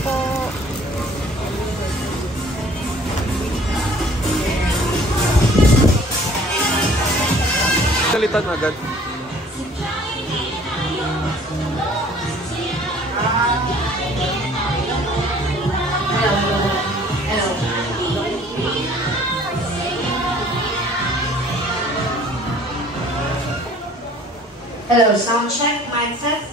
po. Salitan agad. Hello, sound check, mindset.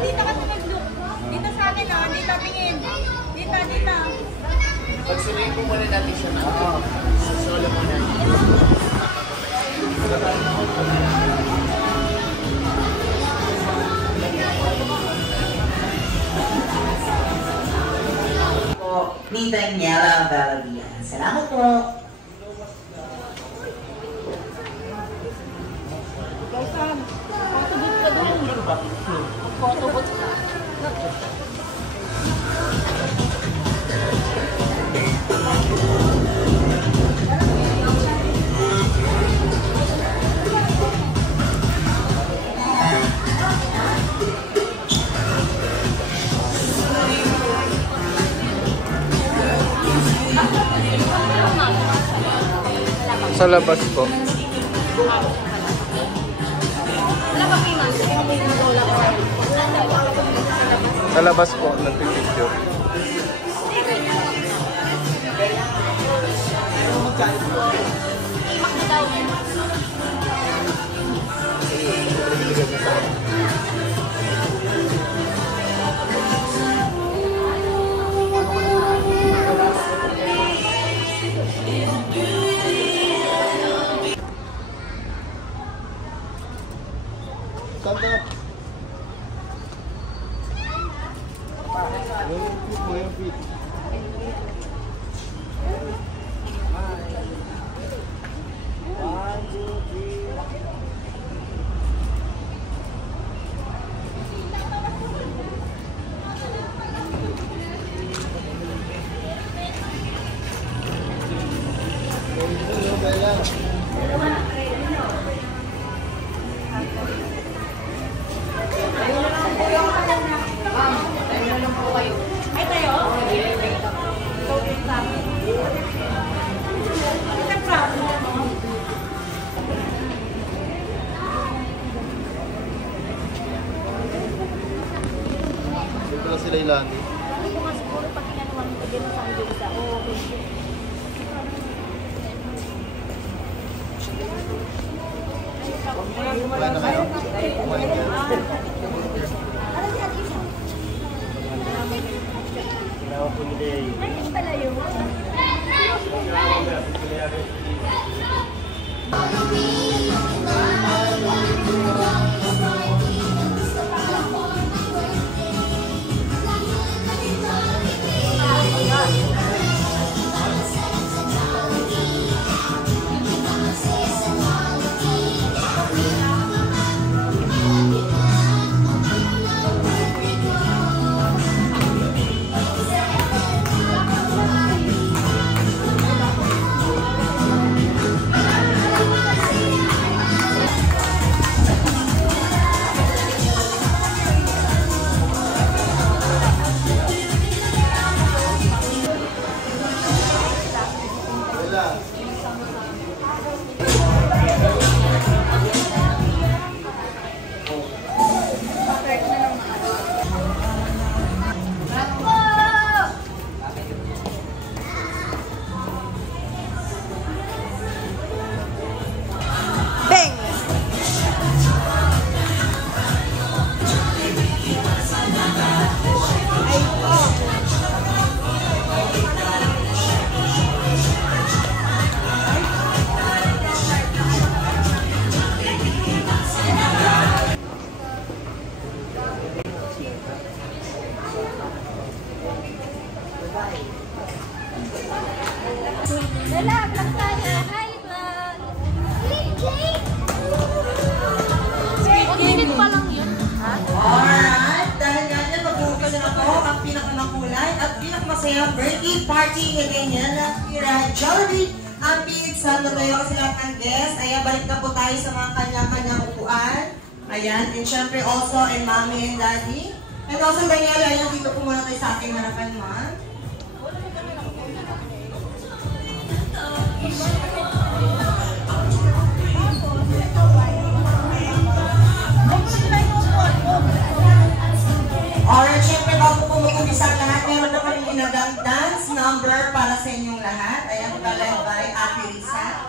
Dito kasi nag-look. Dito sa akin, oh. Dito, tingin. Dito, dito. Pagsuliin ko muna natin siya na. Solo muna. Po ni Daniela Valadian. Salamat po. Sa labas po. Sa labas po, nagpipicture. Sila ilan? Ano ko nga siguro pag kinanuhan mo din sa akin dito. Kumain na kayo? Kumain ka? Ay, pala yun. masayang birthday party ni Daniela Kira Jollibee. Ang pizza, tutuyo kasi lahat ng guests. Ayan, balik na po tayo sa mga kanya-kanyang upuan. Ayan, and syempre also, and mommy and daddy. And also, Daniela, ayan, dito po muna tayo sa ating harapan, ma'am. Alright, syempre bago po mag-umpisa ang lahat, meron na kami ginagang dance number para sa inyong lahat. Ayan, led by Ate Lisa.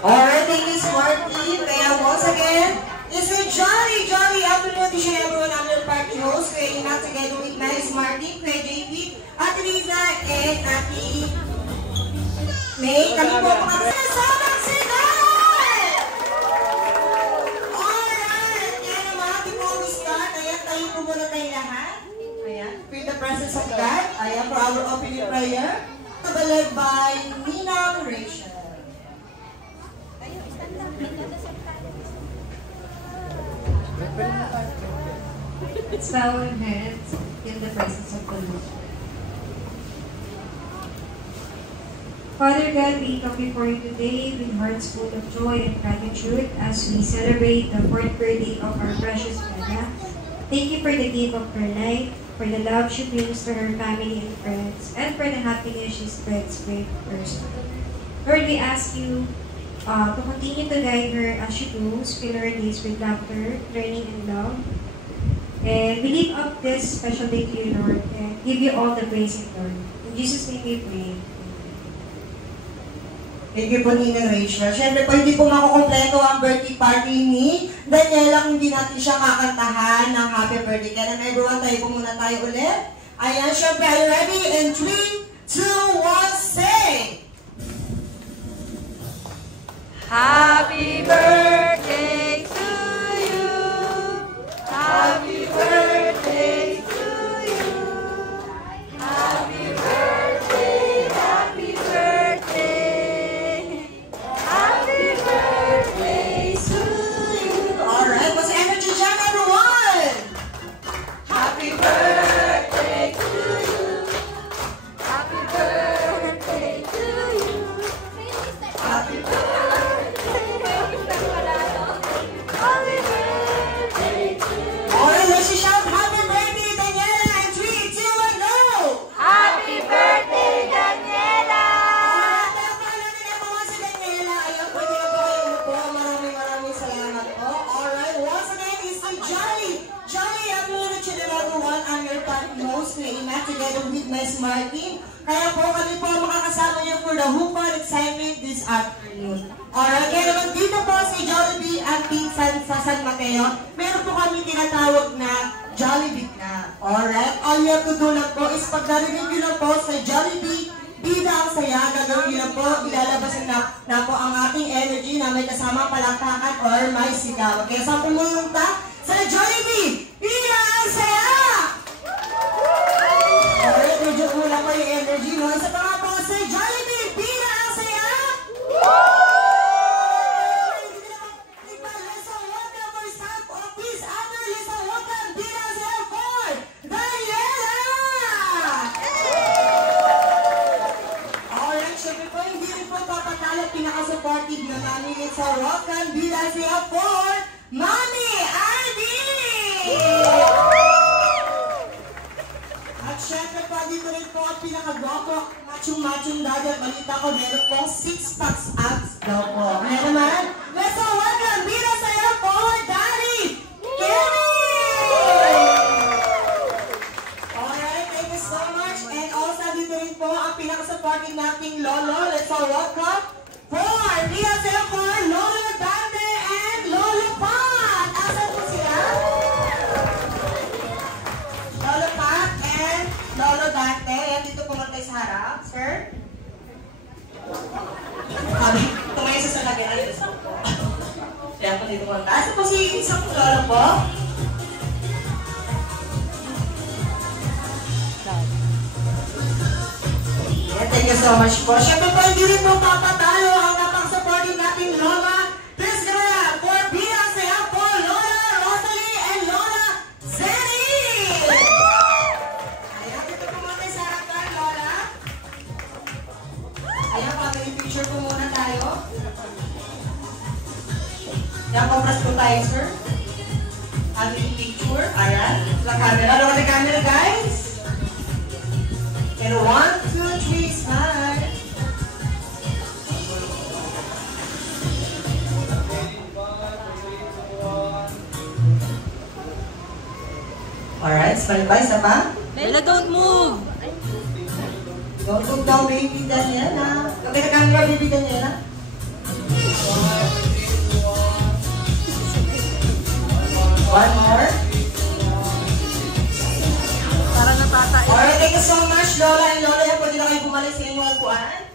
Alright, thank you, Smarty. Kaya once again, it's a jolly afternoon to share everyone on the party host. We're not together with my Smarty, Kuya JP, Ate Liza, and Ate May. Kami po mga kasabang sigaw! Alright, kaya naman, before we start, ayan, tayo po muna tayo lahat. Ayan, with the presence of God, ayan, for our opening prayer, led by Ninang Rachel. Let's bow our heads in the presence of the Lord. Father God, we come before you today with hearts full of joy and gratitude as we celebrate the 4th birthday of our precious Bella. Thank you for the gift of her life, for the love she brings to her family and friends, and for the happiness she spreads with others. Lord, we ask you to continue to guide her as she goes, fill her days with laughter, learning, and love. And we lift up this special day to you, Lord, and give you all the praise and glory. In Jesus' name we pray. Thank you po, Ninang Rachel. Siyempre po, hindi po makukompleto ang birthday party ni Daniela kung hindi natin siya kakantahan ng happy birthday. Kaya naman everyone, tayo po muna tayo ulit. Ayan, siyempre, are you ready? In 3, 2, 1, say! Happy birthday to you. Happy birthday to you. Happy birthday, happy birthday. Happy birthday to you. Alright, what's the energy jam, everyone? Happy birthday to you. Happy birthday to you. Happy birthday. Alright, let's shout host, Kuya Imat, together with Miss Martin. Kaya po kami po makakasama niyo for the Hukon excitement this afternoon. Alright, kaya naman dito po si Jollibee at Pizza sa San Mateo, meron po kami tinatawag na Jollibee na. Alright, all you have to do lang po is pag narinig nyo lang po sa Jollibee, bida ang saya, gagawin nyo lang po, ilalabas na po ang ating energy na may kasama palakpakan or may sigaw. Kaya saan pumunta? Sa Jollibee, bida ang saya! Alright, medyo kulang po yung energy, no? Isa pa nga po sa Jollibee, bida ang saya! Pinaka-supportive na namin sa Rock and Bida siya for Mami Ardy! At syempre po, dito rin po ang pinaka-guwapo, machong-machong daddy at balita ko, meron pong 6-packs abs daw po. Kaya naman, let's go Rock and Bida siya for Daddy Kenny! Alright, thank you so much. And also, dito rin po ang pinaka-supportive nating Lolo. Let's go welcome for Bida siya for Lolo Dante and Lolo Pat! Asan po sila? Lolo Pat and Lolo Dante. Ayan, dito pumunta sa harap, sir. Sabi, tumayo sa salagyan. Ay, gusto po. Kaya po dito pumunta. Asan po si isang Lolo po? Thank you so much po. Siyempre po, hindi rin po papatalo ang napang-supporting natin Lola. Please give it up for Bida siya po, Lola Rosalie and Lola Zeni! Ayan, dito po muna sa harapan, Lola. Ayan, family picture po muna tayo. Ayan, compras po tayo, sir. Family picture. Ayan, sa camera. Look at the camera, guys. And 1, 2, 3, smile. Alright, smile ba? Isa pa? Bella, don't move! Don't move down, baby Daniela. Kapit ka camera, baby Daniela. One more. Para natatae. Alright, thank you so much, Lola and Lola. Yan, pwede na kayo bumalik sa inyong upuan.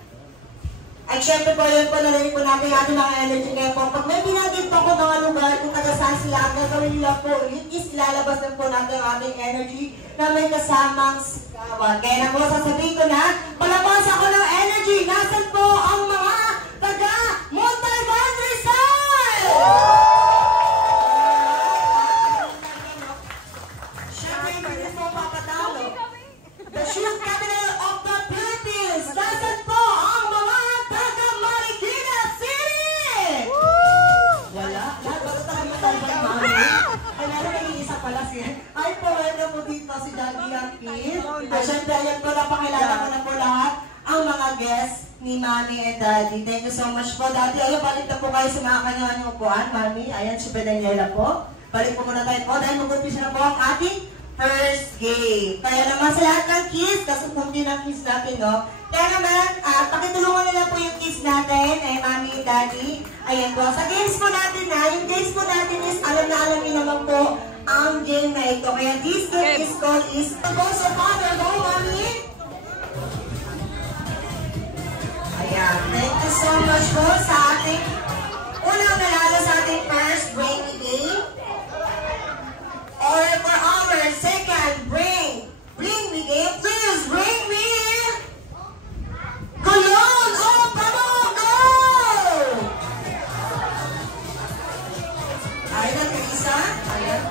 At syempre po, yun po, narinig po natin ating mga energy. Kaya po, pag may binagin po ko mga lugar kung taga-saan sila, ang gagawin nila po, yun is ilalabas na po natin ang ating energy na may kasamang sigawan. Kaya na po, sasabihin ko na, palabas ako ng energy. Nasaan po ang mga taga-Montalban Rizal? Syempre, hindi po papatalo. The shoe capital of the Philippines. Nasaan po ang mga taga-Marikina City? Wala. Lahat ba ito taga-Montalban, mami? Ay, meron nag-iisa pala siya. Ay, po, meron po dito si Daddy Yankee. At syempre, ayan po, napakilala ko na po lahat ang mga guests ni Mami and Daddy. Thank you so much po, Daddy. Ayun, balik na po kayo sa mga kanya-kanyang upuan, Mami. Ayan, si Daniela po. Balik po muna tayo po dahil mag-umpisa na po ang ating first game. Kaya naman sa lahat ng kids, kasukunti ng kids natin, no? Kaya naman, pakitulungan nila po yung kids natin, ay Mami and Daddy. Ayan po. Sa games po natin na, yung games po natin is, alam niyo naman po ang game na ito. Kaya this game is called is, Go sa Father, Go Mami! Ayan. Thank you so much po sa ating unang nalalo sa ating first brainy game. Or for our second bring me game, please bring me Colon o Pamogo! Ayan ang isa. Ayan.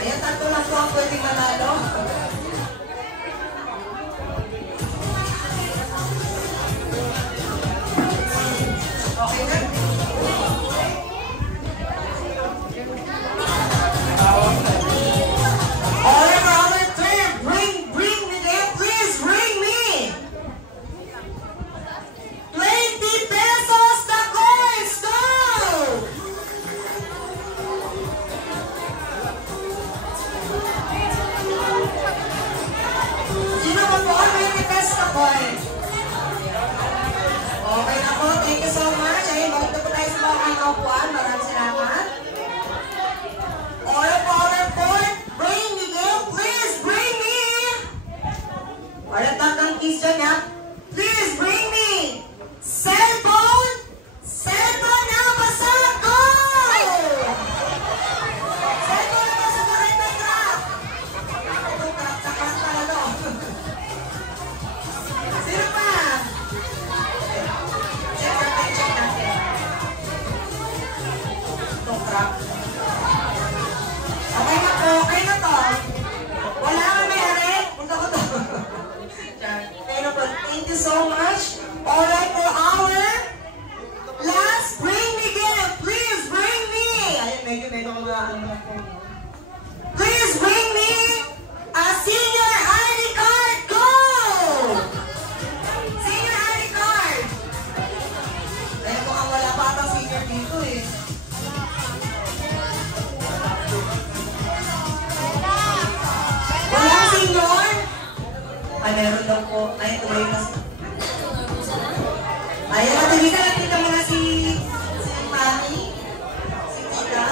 Ayan, tatlo lang po ang pwedeng manalo. Okay na? Alright, our team, upuan. Maraming salamat. Order for order for. Bring me game. Please bring me. Wala tatang kiss dyan ha. Please bring me. Cellphone. Cellphone na basa. Go! Cellphone na basa na kay Petra. Ito ka. Sakas pala to. Sino pa? Check natin. Itong crap. Okay na po. Okay na to. Wala ka may are. Punta ko to. Okay na po. Thank you so much. Alright, for our last bring me gift. Please bring me. Ayun, medyo ko na Please bring me a senior ID card. Go! Senior ID card. Dahil mukhang wala pa atang senior dito eh. Walang senior? Ay, meron daw po. Ay, tuloy na si... Ayun, mabilisan natin kita muna si Mami. Si Tita.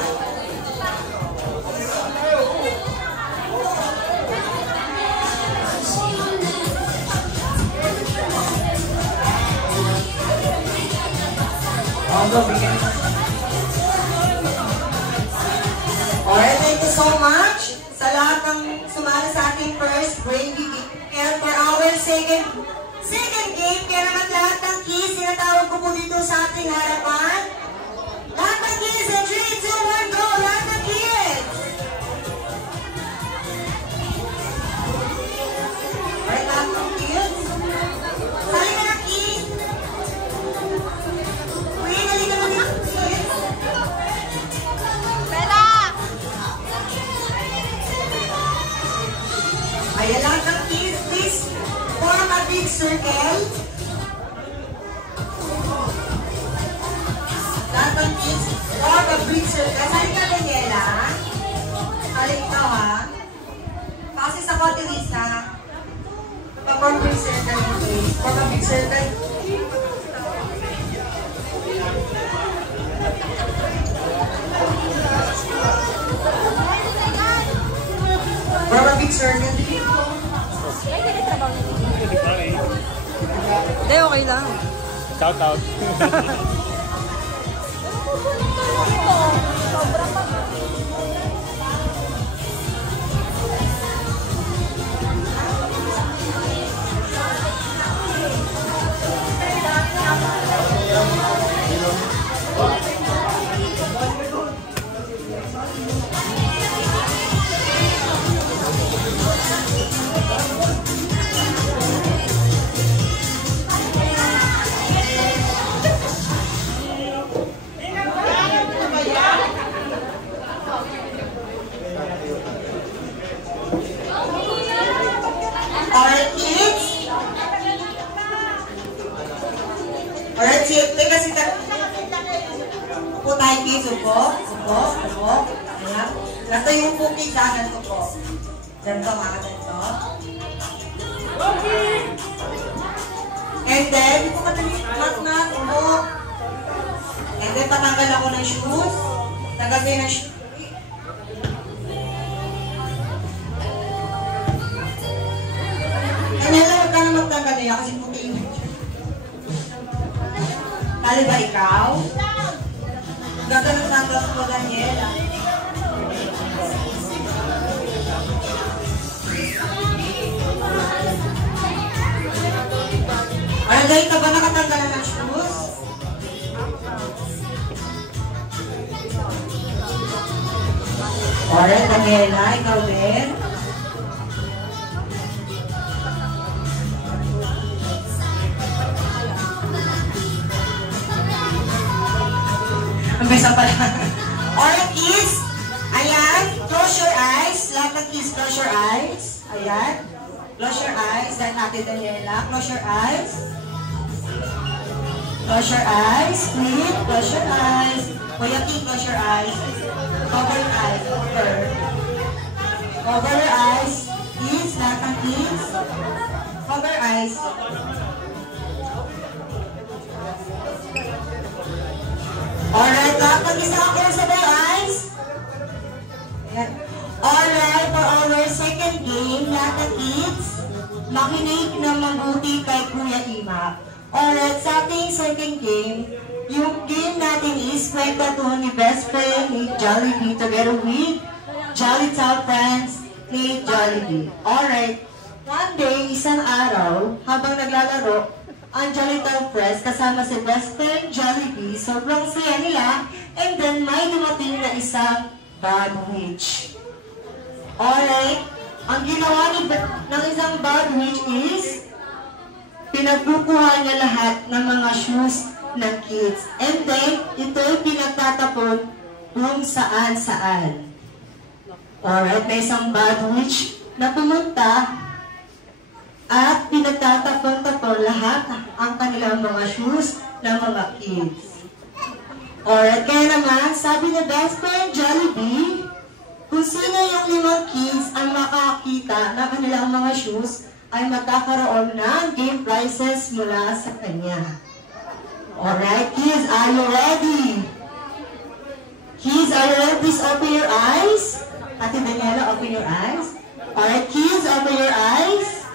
Alright, thank you so much sa lahat ng sumali sa ating first Brain Gig. And for our second game, kaya naman lahat ng keys, sinatawag ko po dito sa ating harapan. Lahat ng keys, in 3, 2, 1, go! Lahat ng keys! Alright, lahat ng keys. Sali ka ng keys. Uy, halika na ng keys. Bella! Ayan, lahat ng keys, please form a big circle. Lahat ng keys, form a big circle. Sali ka, Daniela. Sali ikaw, ha? Kasi sa Cotilis, ha? Form a big circle, okay? Form a big circle. Form a big circle. Hindi, okay lang. Shout out. Alright, kids? Alright, teka sita. Upo tayo, kids. Upo. Ayan. Ganito yung upo, kids, ha? Ganito po. Ganito, mga ganito. And then, dito ka dali. Knock. Upo. And then, patanggal ako ng shoes. Tanggal kayo ng shoes. Daniela, huwag ka na magtanggal na yan kasi puti yun. Tali ba ikaw? Ganda ng sandals mo, Daniela. Ano dahil ka ba nakatanggal ng shoes? Alright, Daniela, ikaw din. Umpisa pala. Alright, kids. Ayan. Close your eyes. Lahat ng kids, close your eyes. Ayan. Close your eyes. Dahil natin, Daniela. Close your eyes. Close your eyes. Please. Close your eyes. Kuya King, close your eyes. Cover your eyes. Cover your eyes. Kids. Lahat ng kids. Cover your eyes. Alright, lahat mag-isa ako sa bay eyes. Ayan. Alright, for our second game, lahat ng kids, makinig na mabuti kay Kuya Ima. Alright, sa ating second game, yung game natin is kwento ni best friend ni Jollibee together with Jolly Top Friends ni Jollibee. Alright, one day, isang araw, habang naglalaro, ang Jolly Top Friends kasama si best friend Jollibee, sobrang saya nila, and then may dumating na isang bad witch. Alright, ang ginawa ng isang bad witch is pinagbukuhan niya lahat ng mga shoes ng kids. And then, ito'y pinagtatapon kung saan-saan. Alright, may isang bad witch na pumunta at pinagtatapon-tapon lahat ang kanilang mga shoes ng mga kids. Alright, kaya naman, sabi ni best friend Jollibee, kung sino yung 5 kids ang makakita ng kanilang mga shoes, ay magkakaroon ng game prizes mula sa kanya. Alright, kids, are you ready? Kids, are you ready? Please open your eyes. Ate Daniela, open your eyes. Alright, kids, open your eyes.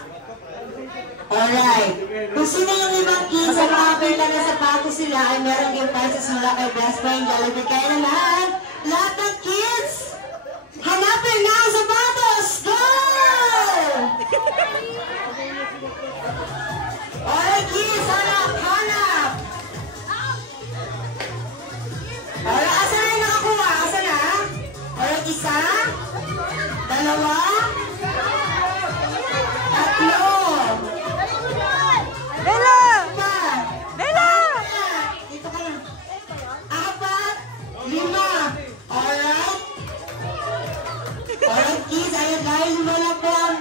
Alright. Kung sino yung 5 kids ang makakita na sapatos sila ay meron game prizes mula kay best friend Jollibee. Kaya naman, lahat ng kids, hanapin na ang sapatos! Go! Alright, kids, hanap! Alright, asa na yung nakakuha? Asa na? Alright, 1, 2, 3. Bella! Bella! Dito ka na. 4, 5. Alright? Alright, kids, ayun dahil 5 lang po ang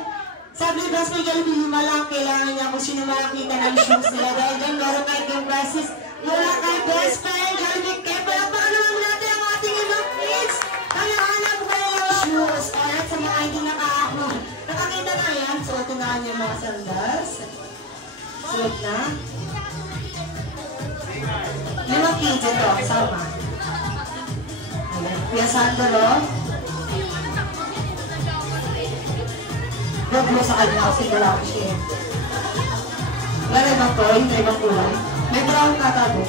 sabi ni Best Friend Jollibee, 5 lang kailangan niya kung sino makakita ng shoes nila. Dahil dyan, meron kayo yung classes mula kay Best Friend Jollibee. Kaya palakpakan naman natin ang ating 5 kids. Hanap ko yung shoes. Alright, sa mga hindi nakakakot. Nakakita na yan. Suotin na yung mga sandals. Suot na. 5 kids ito, sama. Ayan, Kuya Sandro. Huwag mo sa kanya kasi wala ko siya. Wala na ibang toy, na ibang kulay. May brown katabo.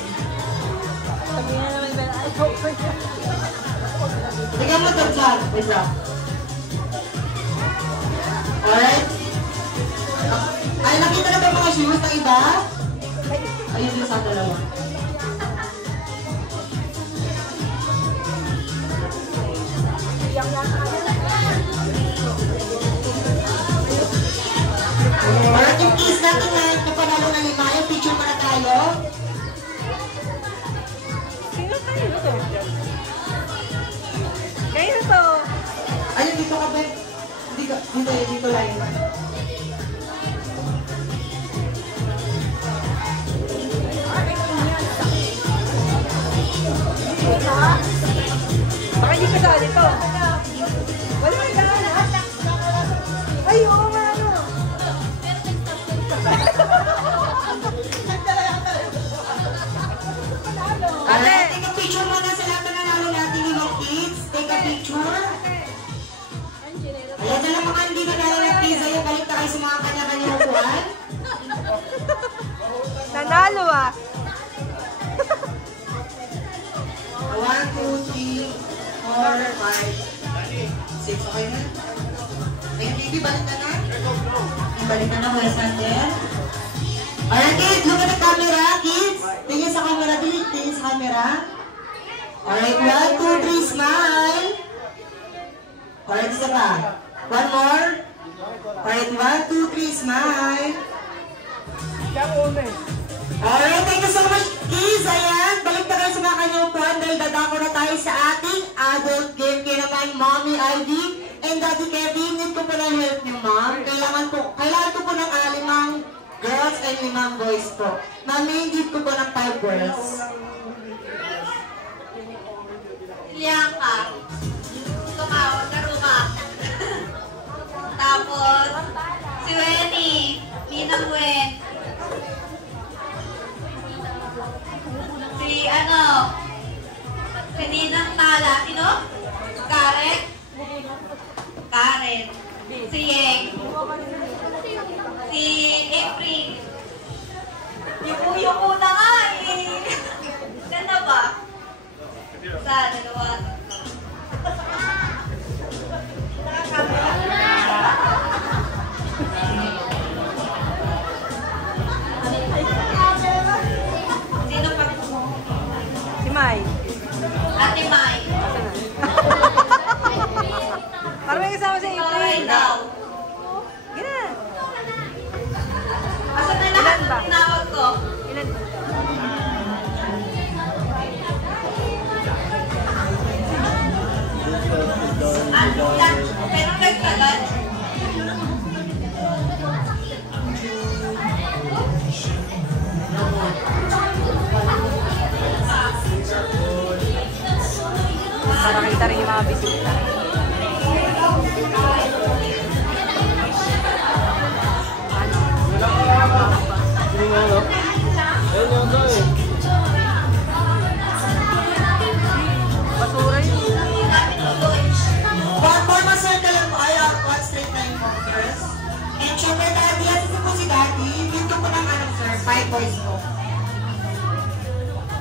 Tingnan mo ito dyan. Wait lang. Alright. Ay, nakita na ba mga shoes ng iba? Ayun mo sa dalawa. Alright, yung kids natin na napanalo na 5, yung picture pa na tayo. Sino kayo ito? Kayo ito? Ayun, dito ka ba? Dito lang yun. Baka hindi ka saan ito. Wala ka. Ay, oo nga ano. Alright, take a picture muna sa lahat na nanalo natin 5 kids. Take a picture. Ayan, sa lang mga hindi nanalo ng pizza yung balik na kayo sa mga kanya-kanyang upuan. Nanalo ah. 1, 2, 3, 4, 5, 6. Okay na? Ayun, baby, balik na na. Balik na na, Kuya Sander. Alright, kids, look at the camera, kids. Tingin sa camera, tingin sa camera. Alright, 1, 2, 3, smile. Alright, isa pa. One more. Alright, 1, 2, 3, smile. Alright, thank you so much, kids. Ayan, balik na kayo sa mga kanyang upuan dahil dadako na tayo sa ating adult game. Kaya naman, Mommy Ivy and Daddy Kevin, need ko po ng help niyo, ma'am. Kailangan ko po ng 5 girls and 5 boys po. Mami, need ko po ng 5 girls. Liangka. Tumawag ka Ruma. Tapos, si Wenny. Ninang Wen. Si mabisita. Basura yun. Formal circle lang po ay one straight line po, girls. And syempre, daddy, at ito po si daddy. Dito po ng ano, sir, 5 boys po.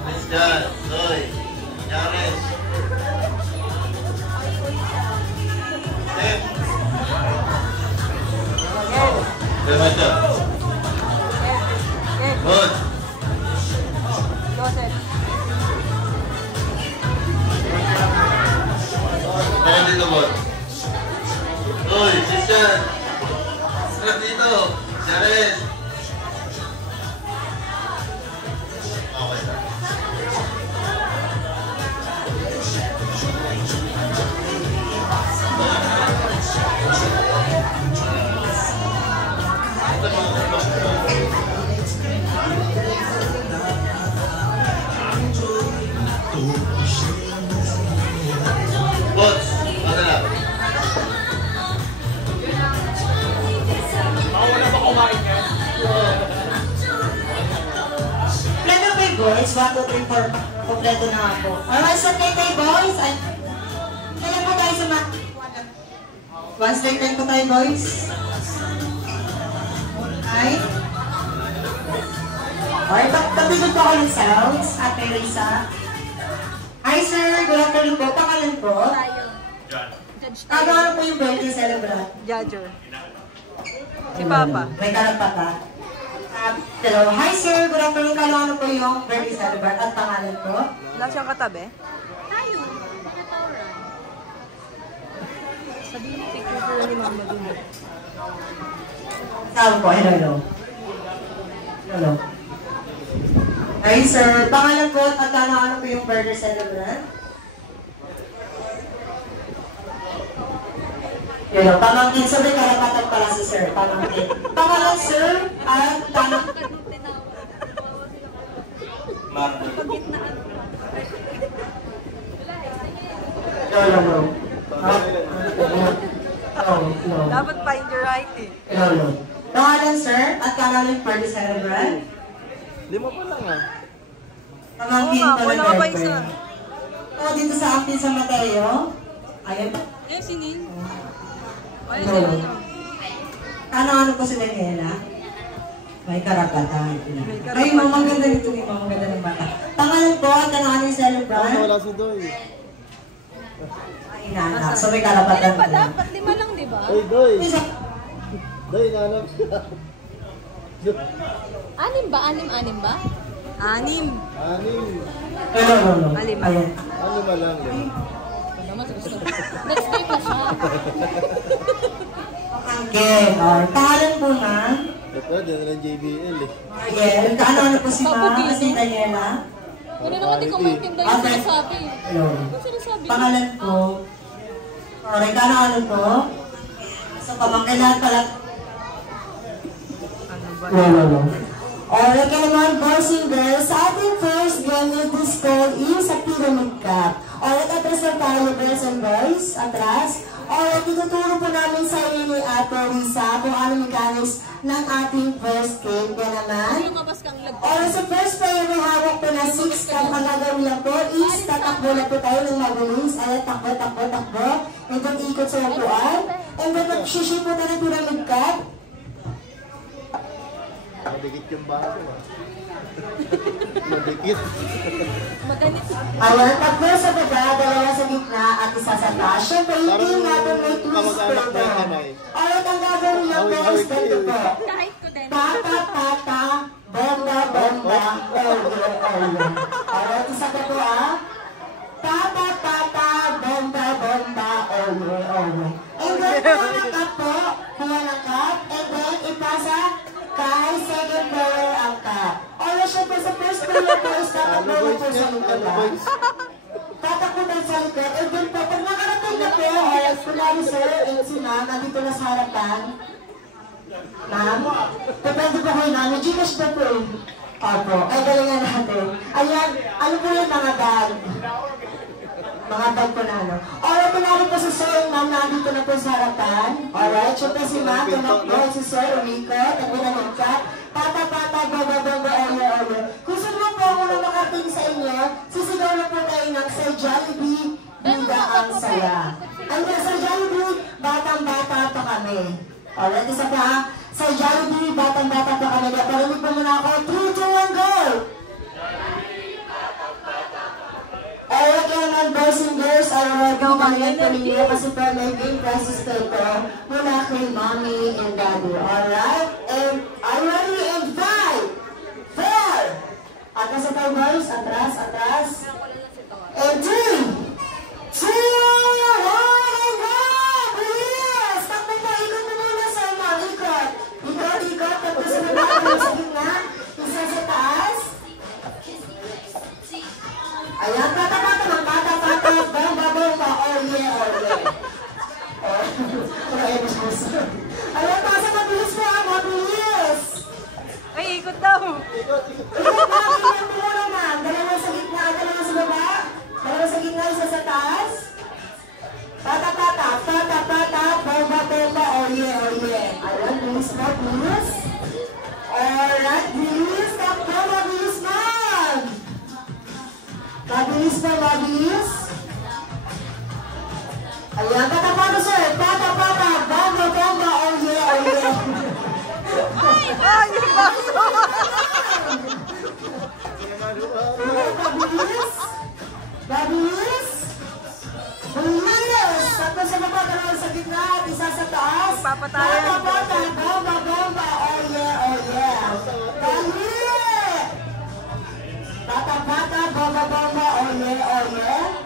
Christian, Soy, Yares. Step. Remata. Good. Joseph. Tara dito, Bot. Soy, Christian. Tara dito. Yares. Okay na. Bots, ano na? Plano ba yung boys? 1, 2, 3, 4. Kompleto na ako. Alright, so kay boys. Kailan po tayo sa mat? One straight line po tayo, boys. Ay. Alright, tapigod po ako ng sounds. Ate Risa. Hi, sir. Good afternoon po. Pangalan po? Ano po yung birthday celebrant? Judger. Si Papa. May karapatan. Hello. Hi, sir. Good afternoon. Ano po yung birthday celebrant at pangalan po? Wala siyang katabi. Sabihin mo, picture ko lang ni Mama dun. Saan po? Hello. Hello. Hi, sir. Pangalan po at ano po yung birthday celebrant? Hello. Pamangkin. So, may karapatan pala si sir. Pamangkin. Pangalan, sir, at pamangkin. Hello. Dapat find your right eh. Hello. Pangalan, sir, at pangalan yung birthday celebrant? 5 pa lang ah. Pamangkin Oo nga, po wala ng ka pa girlfriend. isa. O, dito sa akin sa Mateo. Ayun. Eh, si Nin. Ay, Hello. si Ano po si Daniela? May karapatan. karapatan. Ay, mamang ganda nito. Mamang ganda ng bata. Pangalan po at ano yung celebrant? Wala si Doy. Ay, nana. So, may karapatan. Ilan pala? Ba't 5 lang, di ba? Ay, Doy! Isa- Doy, nanap ka. 6 ba? 6 ba? 6. 6. Hello. Alima. Ayan. Ano ba lang yun? Naman sa gusto. Next time na siya. Okay. Pangalan po, ma'am? Pwede na lang JBL eh. Mariel. Ano po si ma'am? At si Daniela? Ano naman di ko maintindihan yung Okay. sinasabi. Hello. Ano sinasabi? Pangalan po? Alright, ano po? So, pamangkilan pala. Ano ba? No. Alright, kaya naman, boys and girls, sa ating first game of this call is sa Pyramid Cup. Alright, atras na tayo, girls and boys. Atras. Alright, ituturo po namin sa inyo ni Ate Risa kung ano mechanics ng ating first game. Kaya naman, Yung kabas kang lag. alright, sa first player may hawak po na 6 cup. Ang gagawin lang po is tatakbo na po tayo ng mabilis. Ayan, takbo. And then ikot sa upuan. And then mag-shiship po tayo ng Pyramid Cup. Madikit yung bago ah. Madikit. Maganit. Ayan, tatlo sa baba, 2 sa gitna, at isa sa taas. Siyempre, hindi natin may twist kamag-anak po na yung na. kamay. Alright, ang gagawin lang po is ganito po. Kahit ko din. Pata, bomba, olo. Alright, isa pa po Pata, bomba, olo. And then, kuha ng cup, and then, ipasa kay second player ang cup. Alright, syempre sa first player po is tatakbo na po sa likod. Tatakbo na sa likod. And then po, pag nakarating na po, kunwari sir, and si ma'am, nandito na sa harapan. Ma'am, pwede po kayo namin, Gcash na po eh. Opo, ay galingan natin. Ayan, ano po yung mga bag? Mga bag po na ano. Alright, pinali po si Sir, ma'am, nandito na po sa harapan. Alright, siya po si ma'am, tumakbo, si Sir, umikot, at pinanungkat. Pata-pata, baba-baba, olo-olo. Kung saan mo po ako na makating sa inyo, sisigaw na po tayo ng sa Jollibee, Buda ang saya. Ang sa Jollibee, batang-bata pa kami. Alright, isa pa ha. Sa Jollibee, batang-bata pa kami. Parinig po muna ako, 3, 2, 1, go! Alright, kaya mga boys and girls, I will go kanyan po ninyo kasi po may game prizes po ito mula kay Mommy and Daddy. Alright? And are you ready? And 5, 4, atras tayo boys, atras, atras. And 3, 2, 1, and go! Bilis! Takbo po, ikot mo muna sa mom, ikot. Ikot, ikot, tapos sa mga sa gitna, isa sa taas. Ayan, bata-bata, mga bata-bata, bomba-bomba, oh yeah, oh yeah. Ayan, pasa, mabilis po, mabilis. Ay, ikot daw. Ikot natin yung muna, ma'am. Dalawa sa gitna, dalawa sa baba. Dalawa sa gitna, isa sa taas. Bata-bata, bata-bata, bomba-bomba, oh yeah, oh yeah. Ayan, bilis po, bilis. Alright, bilis, takbo, mabilis, ma'am. Mabilis na, mabilis. Ayan, pata-pata, sir. Pata-pata, bomba-bomba, oh yeah, oh yeah. Ay, yung baso. Mabilis. Mabilis. Mabilis. Tatlo sa baba, dalawa sa gitna, at isa sa taas. Papatayan. Pata-pata, bomba-bomba, oh yeah, oh yeah. Dali. Bata-bata, bomba-bomba, oh yeah, oh yeah.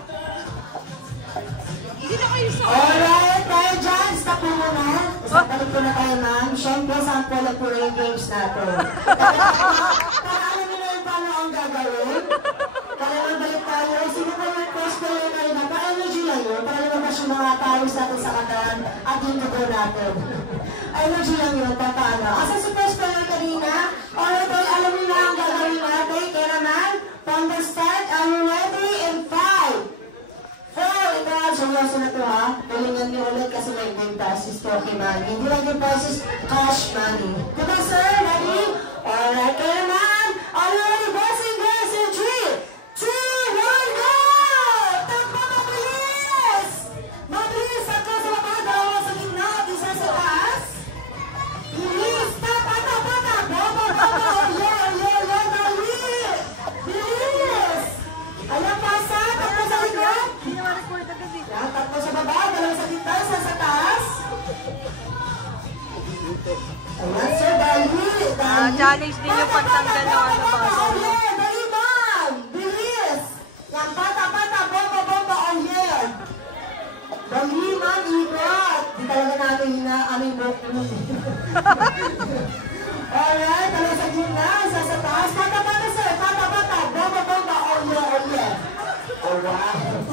Alright, tayo dyan, stop mo muna. Balik ko na tayo, ma'am. Siyempre, sample lang po yung games natin. Para alam nyo na yung paano ang gagawin. Para balik tayo, sino pa yung first player na rin? Pa-energy lang yun, para lumabas yung mga tayos natin sa katawan at yung dugo natin. Energy lang yun, paano? Asa si first player kanina? Alright, tayo, alam nyo na ang gagawin natin. Kaya naman, from the start, are you ready? In 5, 4, ito ha, seryoso na ito ha. Galingan niyo ulit kasi may game passes to okay money. Hindi lang game passes, cash money. Diba sir? Ready? Alright, kaya naman. Are you ready, boys and girls? In 3, 2, 1, go! Takbo, mabilis! Mabilis! Takbo sa baba, dalawa sa gitna, isa sa taas. Bilis! Pata, pata! Bobo, bobo! Yeah, yeah, yeah, dali! Bilis! Ayan, pasa! Takbo sa likod! Yan, tatlo sa baba, dalawa sa gitna, isa sa taas. Ayan, sir, dali! Challenge din yung pagtanggal ng ano mga solo. Dali, ma'am! Bilis! Yan, pata, pata, bomba, bomba, oh yeah! Dali, ma'am, ikot! Di talaga namin aming work naman. Alright, dalawa sa gitna, isa sa taas. Pata, pata, sir! Pata, pata, bomba, bomba, oh yeah, oh yeah! Alright!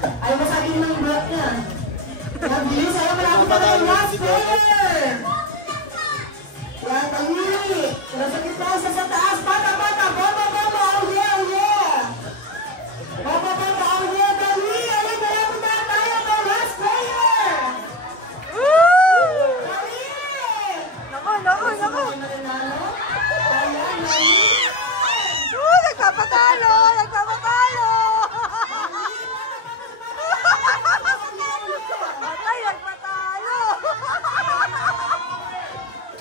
Ayaw mo sabihin mo yung block niya. Mabilis, ayaw malapit na yung last player. Yan, dali. Wala sa gitna, isa sa taas. Bata, bata, bomba, bomba, oh yeah, oh yeah. Bomba, bomba, oh yeah, dali. Ayaw malapit na tayo ng last player. Dali. Nako, nako, nako. Ayan, dali. Nagpapatalo, nagpapatalo. Patay, nagpatalo.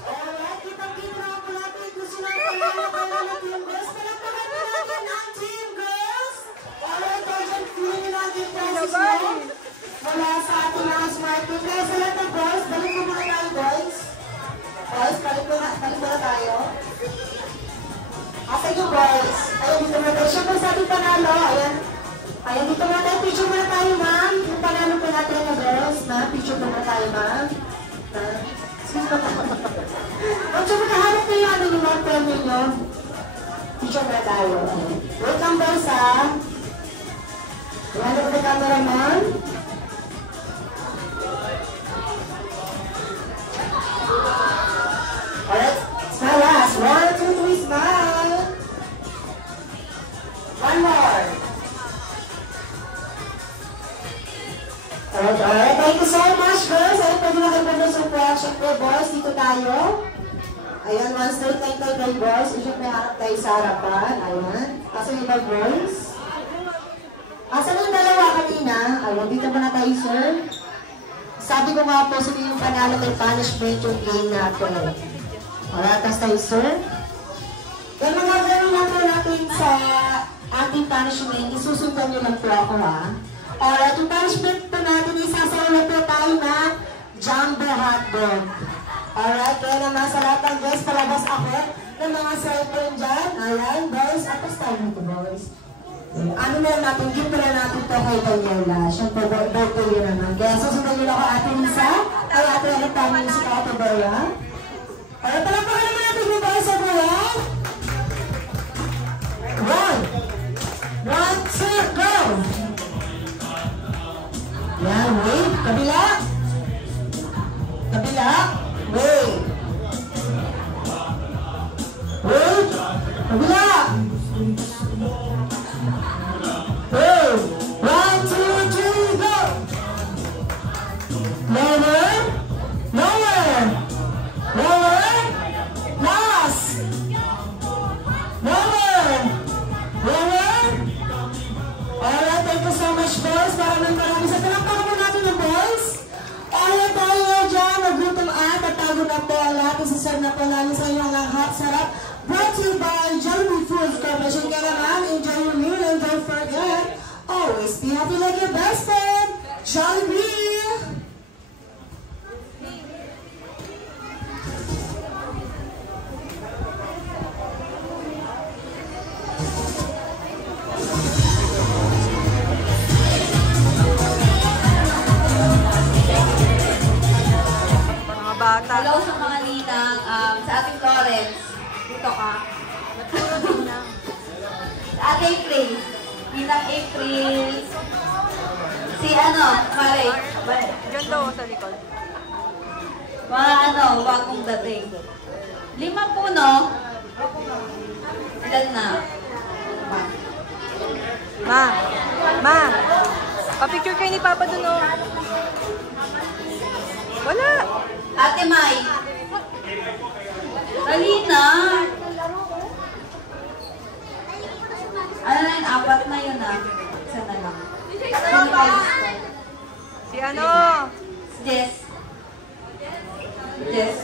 Alright, kitang-kita ako natin kung sino ang panalo ng Team Girls. Palagpagan mo natin ang Team Girls. Alright, Sergeant, feeling natin process mo. Mula sa ating mga smart team. Kaya sa lahat ng boys, balik mo muna tayo, boys. Boys, balik mo na tayo. Asa yung boys? Ayan, dito muna tayo. Siyempre sa ating panalo. Ayan. Ayan, dito muna tayo. Picture muna tayo, ma'am. Yung panalo po natin na girls, ma'am. Picture muna tayo, ma'am. Picture muna. Hanap niyo yung ano yung mga premyo nyo. Picture muna tayo. Wait lang, boys, ha. Ayan, ito na camera, ma'am. Alright. Smile last. 1, 2, 3, smile. One more. syempre boys, dito tayo. Ayan, one straight line tayo kay boys. Syempre harap tayo sa harapan. Ayan. Asa yung iba boys? Asa yung dalawa kanina? Ayan, dito muna tayo sir. Sabi ko nga po, sino yung panalo may punishment yung game natin. Alright, tas tayo sir. Yung mga gano'n lang po natin sa ating punishment, isusundan nyo lang po ako ha. Alright, yung punishment po natin, isasawala po tayo na jumbo hotdog. Alright, kaya naman sa lahat ng guys, palabas ako ng mga cellphone dyan. Alright, boys, atas tayo nito boys. Ano na natin, gift na natin ito kay Daniela. Siyempre, birthday yun naman. Kaya susundan nyo ako Ate Lisa, ay Ate Alita Music Ate Bella. Alright, palagpakan naman natin yung boys sa buwan. 1, 2, go! Yan, wave. Kabila. Kabila. Wave. Wave. Kabila. Wave. 1, 2, 3, go! Lower. Lower. Lower. Last. Lower. Lower. Alright, thank you so much, boys. Maraming sa palakpakan po natin yung boys. Alright, tayo nga dyan. Nagutom at tatago na po ang lahat. Isiserve na po namin sa inyo ang lahat. Sarap. Brought to you by Jollibee Foods Corporation. Kaya naman, enjoy your meal and don't forget, always be happy like your best friend, Jollibee! Bata. Hello sa mga ninang, sa ating Florence. Dito ka. Sa ating April. Ninang April. Si ano, Mare. Diyan daw sa likod. Mga ano, bagong dating. 5 po, no? Ilan na? Ma, pa-picture kayo ni Papa dun, oh. Wala. Ate Mai. Dali na. Ano na yun? 4 na yun, ah. Isa na lang. Si ano? Si Jess. Jess.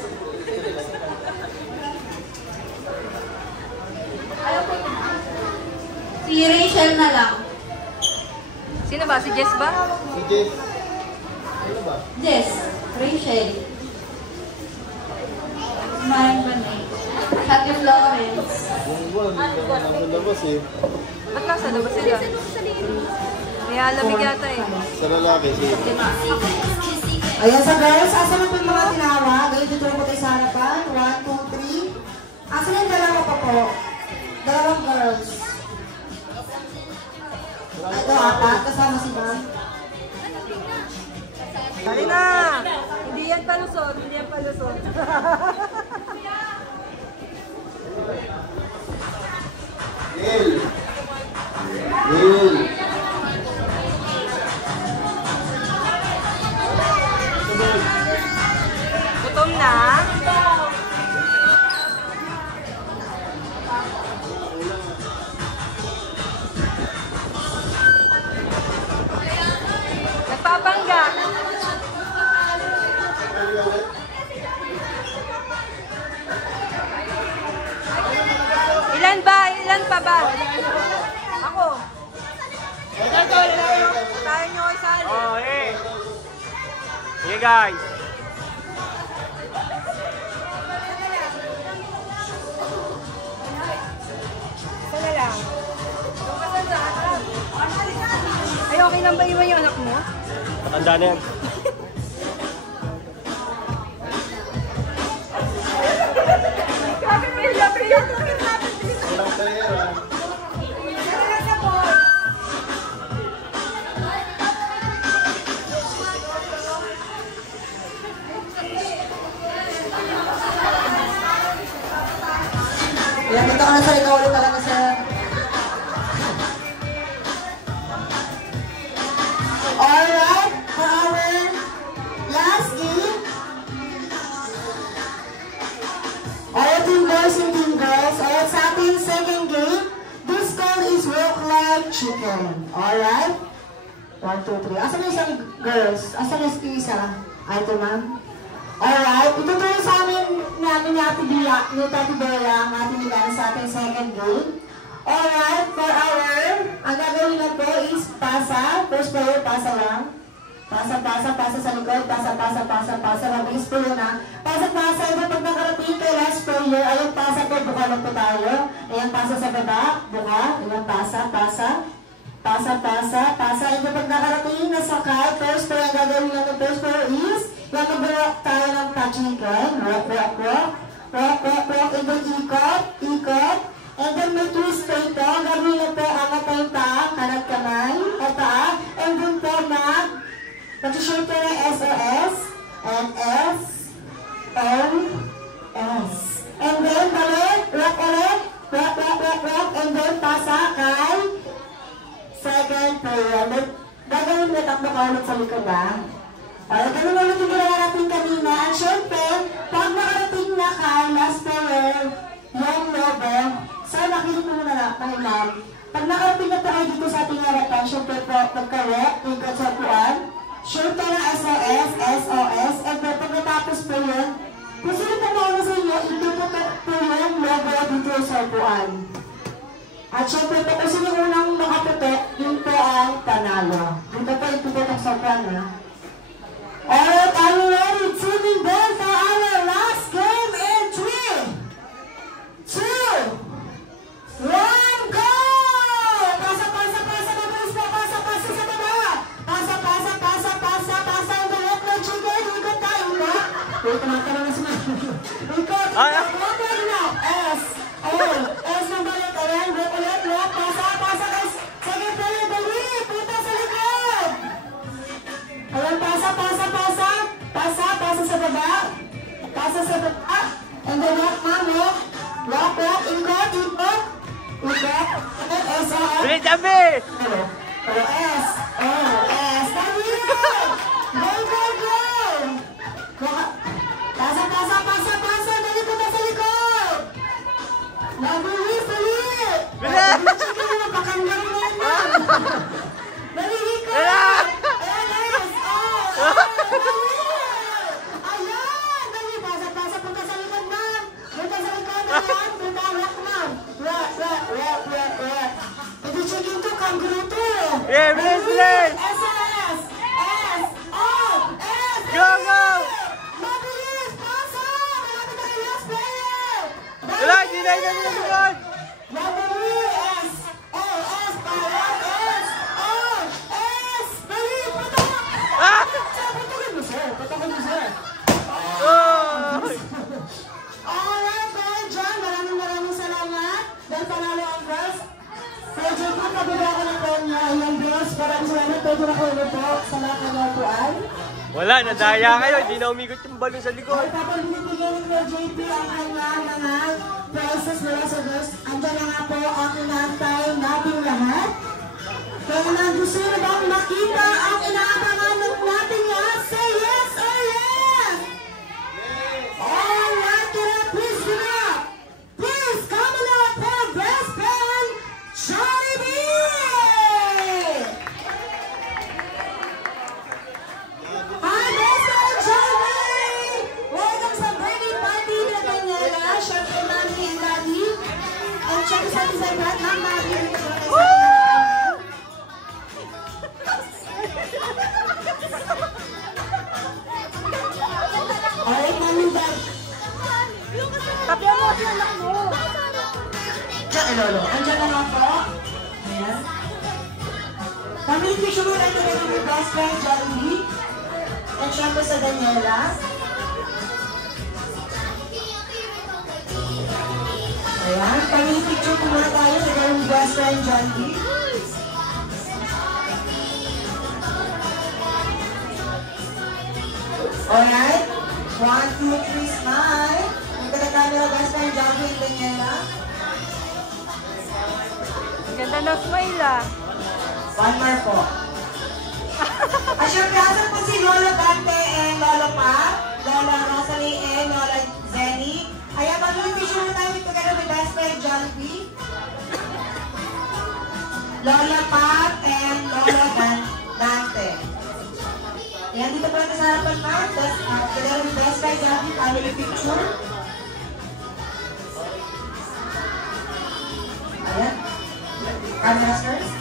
Si Rachel na lang. Sino ba? Si Jess ba? Si Jess. Ano ba? Jess. Rachel. Mine ba na eh? Happy Florence. Yung buwan, hindi ka nasa labas eh. Ba't nasa labas sila? May alamig yata eh. Sa lalaki, si Ayan sa girls, asa na po yung mga tinawag? Ngayon dito po tayo sa harapan. 1, 2, 3. Asa na yung dalawa pa po? Dalawang girls. Ito, 4. Kasama si ma'am. Dali na! Hindi yan palusot, hindi yan palusot. Neil! Neil! Gutom na? Nagpapangga. Ilan ba? Ilan pa ba? Ako. Tayo nyo isali. Oh, hey. Hey guys. Isa na lang. Ay, okay lang ba iwan yung anak mo? Matanda na yan. Walang pera. Ayan, dito ka na sa ikaw ulit talaga sa... Alright, for our last game, Team boys and team girls. Alright, sa ating second game, this call is walk like chicken. Alright? 1, 2, 3. Asan na isang girls? Asan na yung isa? Ay, ito ma'am. Alright, ituturo sa namin ni Ate Bea, ang ating nilala sa ating second game. Alright, for ang gagawin na po is pasa. First player, pasa lang. Pasa sa likod, pasa. Mabilis po yun ha. Pasa, ito pag nakarating kay last player, ayun pasa po, buka lang po tayo. Ayan, pasa sa baba, buka. Ayan, pasa. Ito pag nakarating, nasakay. First player, ang gagawin na ng first player is, yan mag-rock tayo ng pachikan. Rock, and then ikot. And then may twist po ito. Gagawin na po, angat tayong paa, kanat kamay, o paa. And then po, mag-share po ng SOS, and S, M, S. And then, balik, rock ulit, rock, and then pasa kay second player. Gagawin na takbo ka ulit sa likod lang. Ganun ulit yung ginawa natin kanina. At syempre, pag nakarating na kay last player, yung lobo, so nakinig mo muna kayo ma'am. Pag nakarating na po kayo dito sa ating harapan, syempre po, pagka-rep, ikot sa puan, syempre na SOS, and then pag natapos po yun, kung sino po mauna sa inyo, ito po yung logo dito sa puan. At syempre po, kung sino unang makaputok, yun po ang panalo. Dito po itututok sa puan ha. Alright, are you ready? Tuning bell for our last game in 3, 2, 1, go! Pasa, mabilis po, pasa sa baba. Pasa, ang direct na chicken, ikot tayo, ha? Wait, tumatara na si Mami. Ikot, na, S na balik, ayan, rock, pasa, guys. Second player, dali, puta sa likod. Ayan, pasa sa baba. And then rock, ma'am, rock, ikot. S, Bilis, Javi! S. Dali! Go! Pasa, dali po sa likod. Mabilis! Bilis! Sige, napakandang mo na. Dali, ikot! S, ayan! Dali, pasa, punta sa likod, ma'am. Punta sa likod, ayan. Rock, ma'am. Rock. Ito chicken to, kangaroo to. Yeah, bilis! S, Go! mabilis, pasa! Malapit na kayo last player! Wala, hindi na likod! Mabilis! Dali, patok! Patokin mo, sir. Alright, dahil dyan, maraming salamat. Dahil panalo ang girls. Medyo po, pababa ko ng kanya. Ayan, girls, maraming salamat. Pwede na kayo po sa mga kanyatuan. Wala, nadaya kayo. Hindi na umikot yung balon sa likod. Ay, papabinibigyan ni Kuya JP ang kanyang mga prizes mula sa girls. Andiyan na nga po ang inaantay natin lahat. Kaya na gusto na bang makita ang inaabangan natin lahat? Say yes or yes! Alright, kaya please give it up. Please come along for best friend, Johnny B! Hi, best friend, Johnny! Welcome sa birthday party na Daniela. Siyempre, Mami and Daddy. And check us out sa iba't ng Mami. Alright, Mami and Daddy. Kapyan mo, anak mo. Diyan, Lolo. Andiyan na nga po. Ayan. Family picture mo na ito rin yung best friend, Jollibee. And syempre sa Daniela. Ayan. Family picture po muna tayo sa yung best friend, Jollibee. Alright. 1, 2, 3, smile. Nagkata-camera best friend, Jollibee and Daniela. Ganda na smile ah. One more po. At syempre, asan po si Lola Dante and Lola Pa, Lola Rosalie and Lola Zenny. Ayan, mag-invitation Jollibee. Lola Pat and Lola Dante. Ayan, dito pa lang sa harapan na. Together with Best Friend Jollibee, family picture. Ayan. Camera first.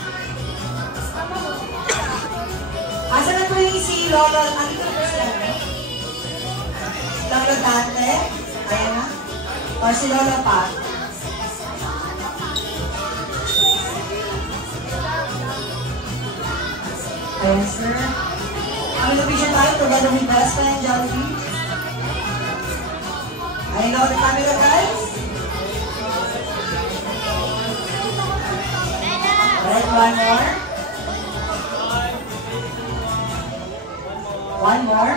Asa na po yung si Lolo? Andito na po sila. Lolo Dante. Ayan na. O si Lolo Pat. Ayan, sir. Ang innovation tayo together with Best Friend Jollibee. Ayan na the camera, guys. Alright, one more. One more.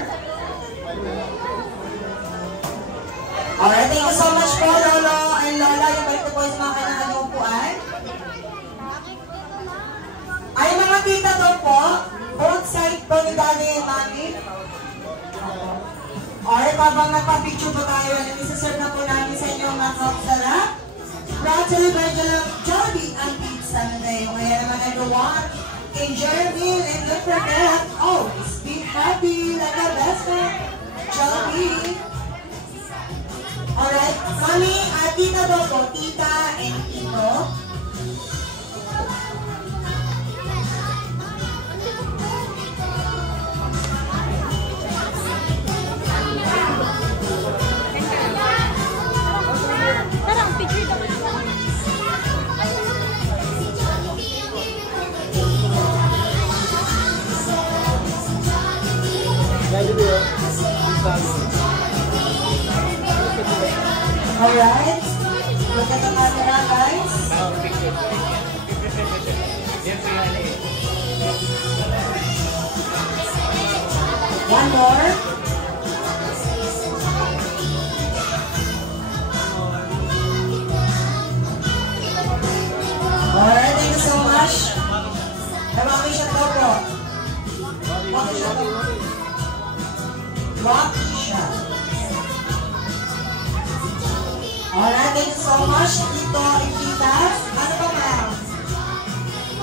Alright, thank you so much po, Lolo and Lola. Yung balik ko po sa mga kailangan ng upuan. Ay, mga tita doon po, both side po ni Daddy and Mami. Alright, habang nagpa-picture po tayo, isa-serve na po namin sa inyo mga sarap. Proud to celebrate Jollibee ang pizza na tayo. Kaya naman everyone, enjoy your meal and don't forget, always be happy like a best friend, Jollibee. Alright, Mami, tita daw po, tita and tito. Parang picture naman ako. Alright, look at the camera, guys. One more. Alright, thank you so much. Mami siya daw po. Mami siya daw po. Rock shot. Alright, thank you so much, Tito and Tita. Ano ba, ma'am?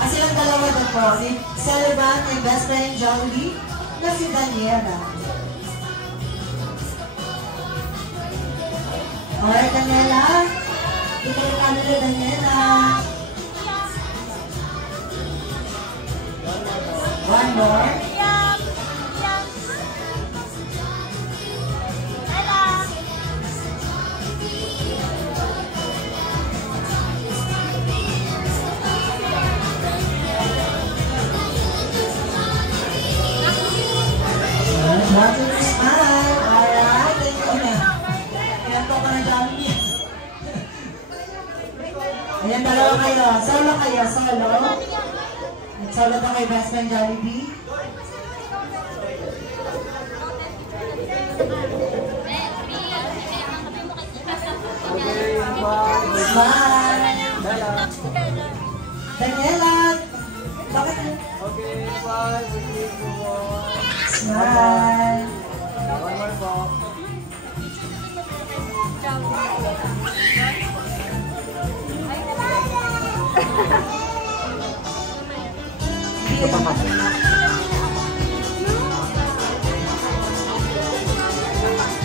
Silang dalawa doon po. Si celebrant and best friend Jollibee na si Daniela. Alright, Daniela. Dito yung camera, Daniela. One more. Lots of smile. Alright, thank you. Ayan po ka na Jollibee. Ayan, dalawa kayo. Solo kayo, solo. Solo to kay best friend Jollibee. Smile. Daniela. Bakit? Okay, bye. Smile. One more po.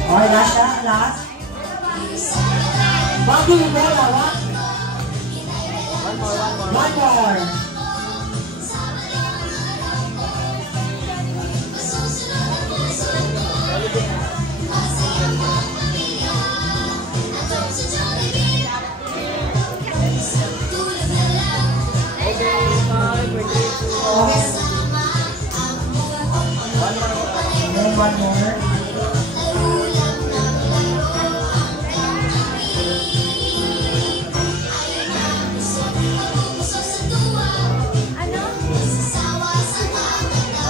Okay, last siya. Last. Bago yung bola, what? One more. One more.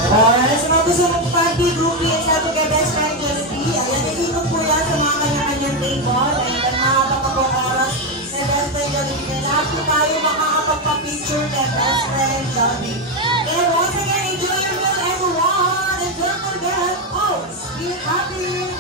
Alright, sa mga gusto mong party, groupie, and sabi kay best friend Jollibee, ayan, nag-inom po yan sa mga kanya-kanyang table. Ayan, mahaba pa po oras sa best friend Jollibee. Kaya lahat po tayo makakapagpa-picture kay best friend Jollibee. And once again, enjoy your meal, everyone! And don't forget, always be happy!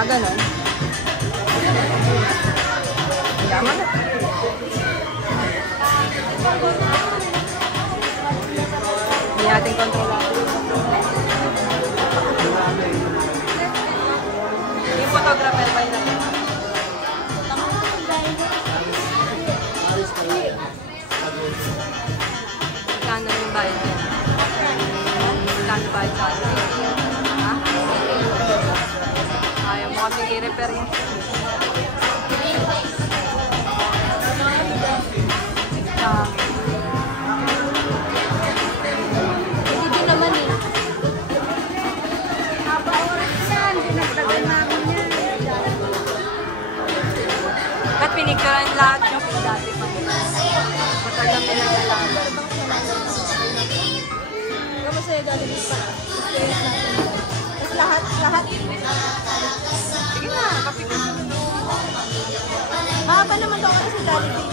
Ah, ganun. Yaman na. Hindi natin kontrolado. Yung photographer ba yun natin? Kano yung bayad niya? Kano bayad sa atin? Ha? Ayaw mo kami i-repair yun. Hindi naman eh. Ba't pinicturean lahat yung dati pa? Matagal na pinagalaman. Ikaw masaya dali mo pa. Tapos lahat. Sige na, kapikit. Mahaba naman daw kasi sa Jollibee.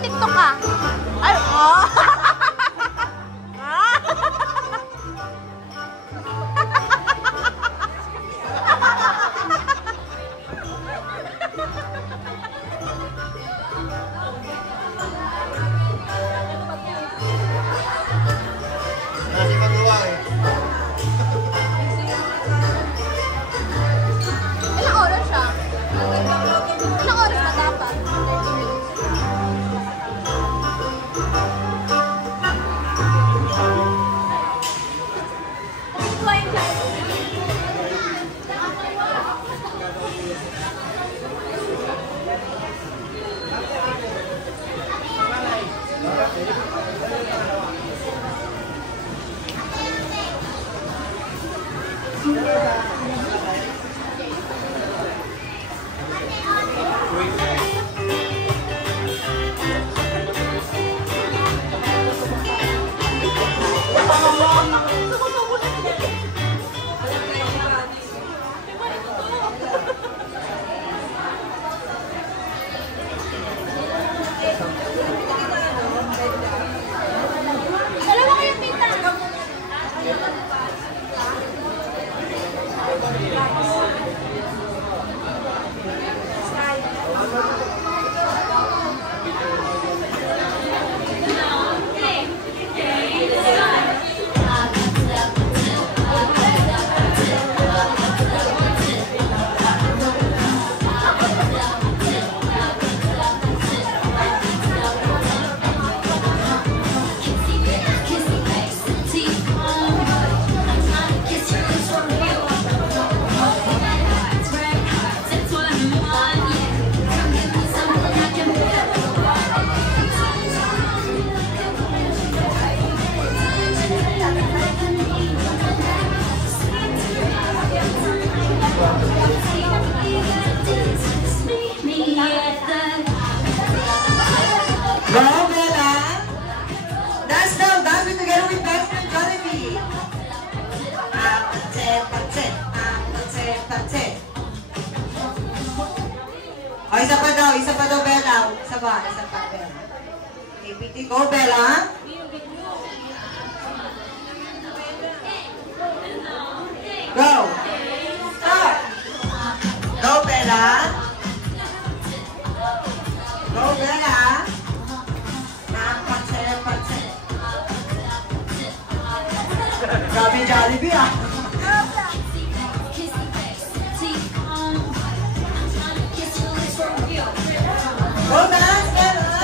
TikTok ka. Ay, oh. Nasi magawa eh. Ilang oras siya? Ilang oras na dapat? Dalawa kayong pinta. Go, Bella! Dance now, dance together with best friend Jollibee. Apate, pate, apate, pate. O, isa pa daw, Bella. Isa pa, Bella. Okay, PT, go, Bella. Go! Start! Go, Bella! Go, Bella! Grabe Jollibee ah! Go dance, Bella!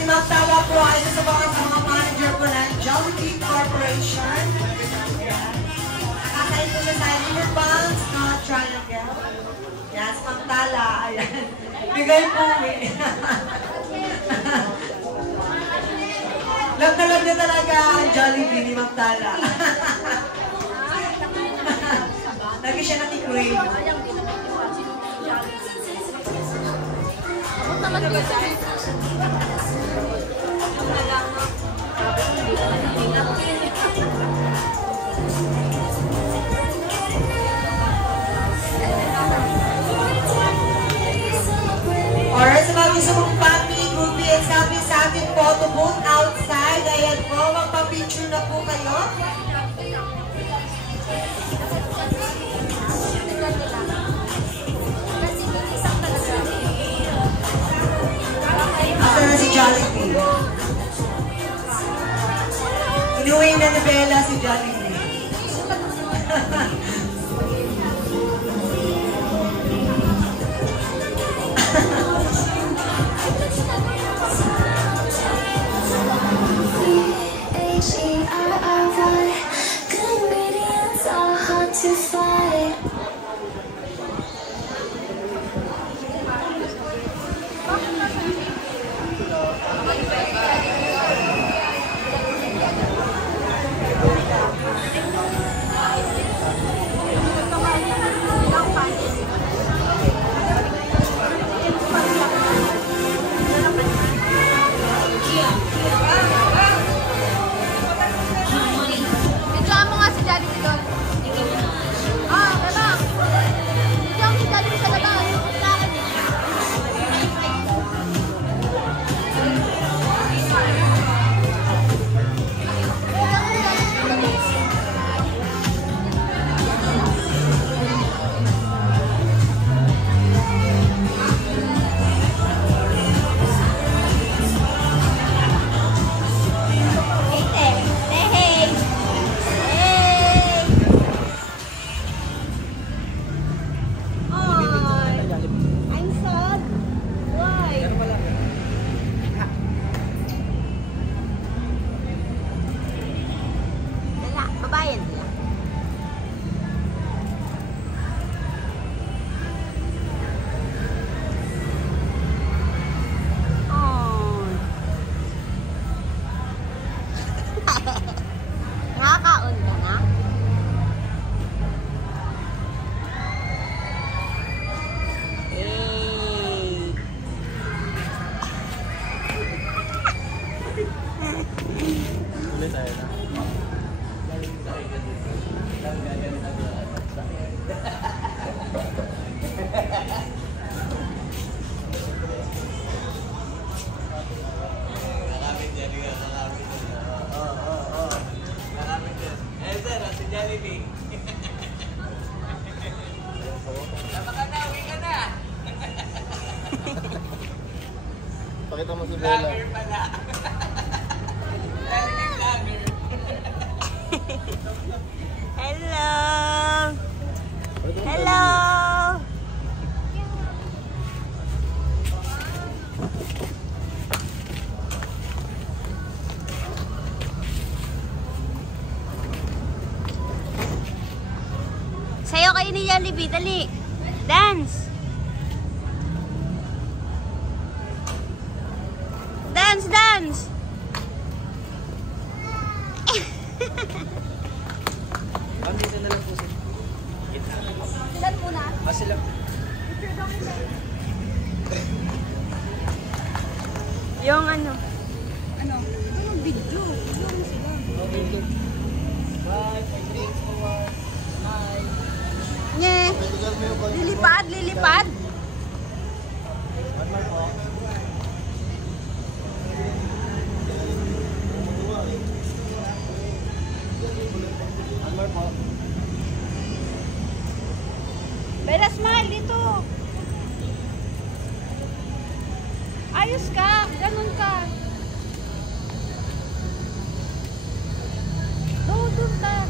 si Ma'am Tala po ay isa sa mga manager po ng Jollibee Corporation. Nakakain po na sa Riverbanks, Triangle. Yes, Ma'am Tala. Ayan. Bigay po eh. Love na talaga ang Jollibee ni Ma'am Tala. Lagi siya nati-crave. Alright, sa mga gusto mong family, groupie, and selfie sa ating photo booth outside. Ayan po, magpa-picture na po kayo. Asa na si Jollibee? Inuwi na ni Bella si Jollibee. To fight. Nakakaon ka na? Ulit tayo na. Jollibee. Tama ka na, uwi ka na. Pakita mo si Bella. Vlogger pala. Jollibee vlogger. Hello! Hello! Sayo kayo ni Jollibee, dali. Dance. Dance, dance. Dito na lang po sila. Ilan muna? Sila. Yung ano? Ano? Ano video? Yung sila. Bye. 3, 2, 1. Nye. Lilipad, lilipad. One more po. One more po. Bella, smile dito. Ayos ka. Ganun ka. Doon ka.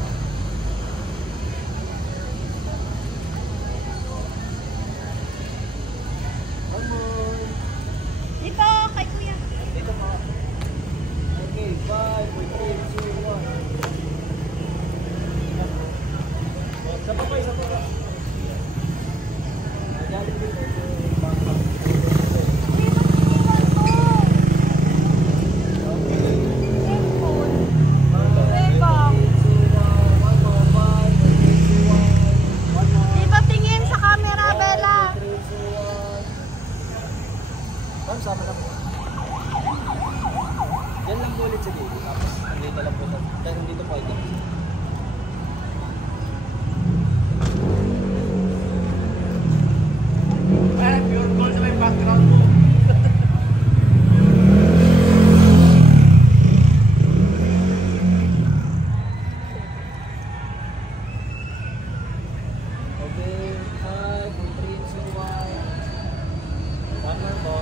ulit sa gilid. Tapos, dito lang po. Dahil dito po ito. Pure gold sa may background mo. Okay, 5, 3, 2, 1. One more po.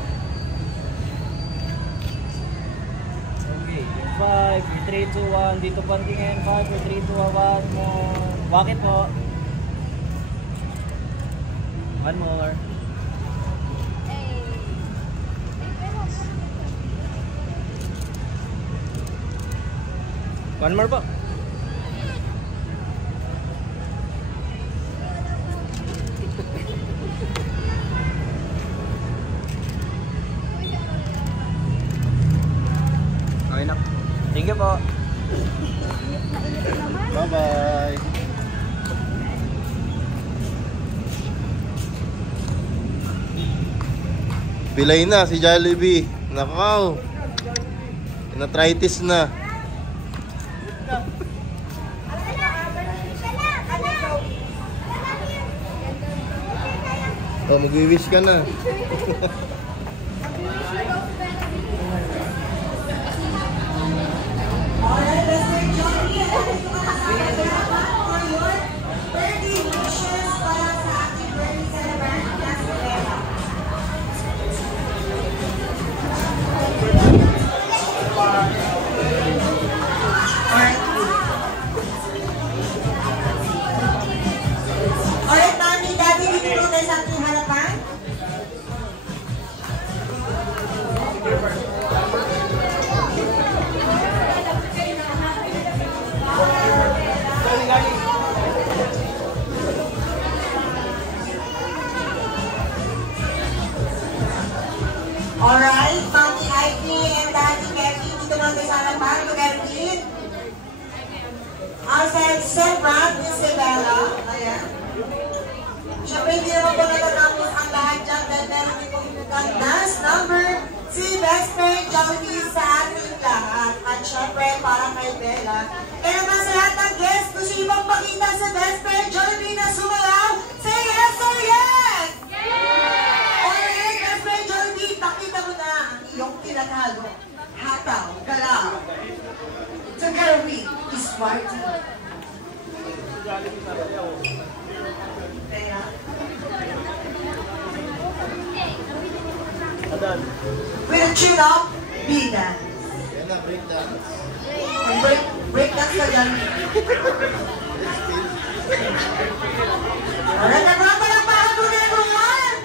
Okay, 5, 3, 2, 1. Dito pa tingin. 5, 3, 2, 1 more. Bakit po? One more. One more po. Okay na. Thank you po. Bye-bye. Pilay na si Jollibee. Nakaw. Natritis na. Oh, mag-wish ka na. Alright, Mr. Johnny, ano gusto ka kasama for your birthday wishes para sa ating birthday celebrant na si Bella? Alright, Mami, Daddy, dito po tayo sa ating harapan. Alright, Mami Ivy and Daddy Kevin, dito naman tayo sa harapan, together with our celebrant, Miss Bella. Ayan. Siyempre, hindi naman po natatapos ang lahat dyan dahil meron din pong dance number si Best Friend Jollibee sa ating lahat. At siyempre, para kay Bella. Kaya naman sa lahat ng guests, gusto nyo bang pakita sa Best Friend Jollibee na sumayaw? Say yes or yes! Yes! Alright, Best Friend Jollibee, pakita mo na ang iyong tinatalo. Hataw, galaw. Together with Smarty. With a chin up, B dance. Yan na, break dance. Break dance na dyan. Alright, nagpapalakpakan po na everyone!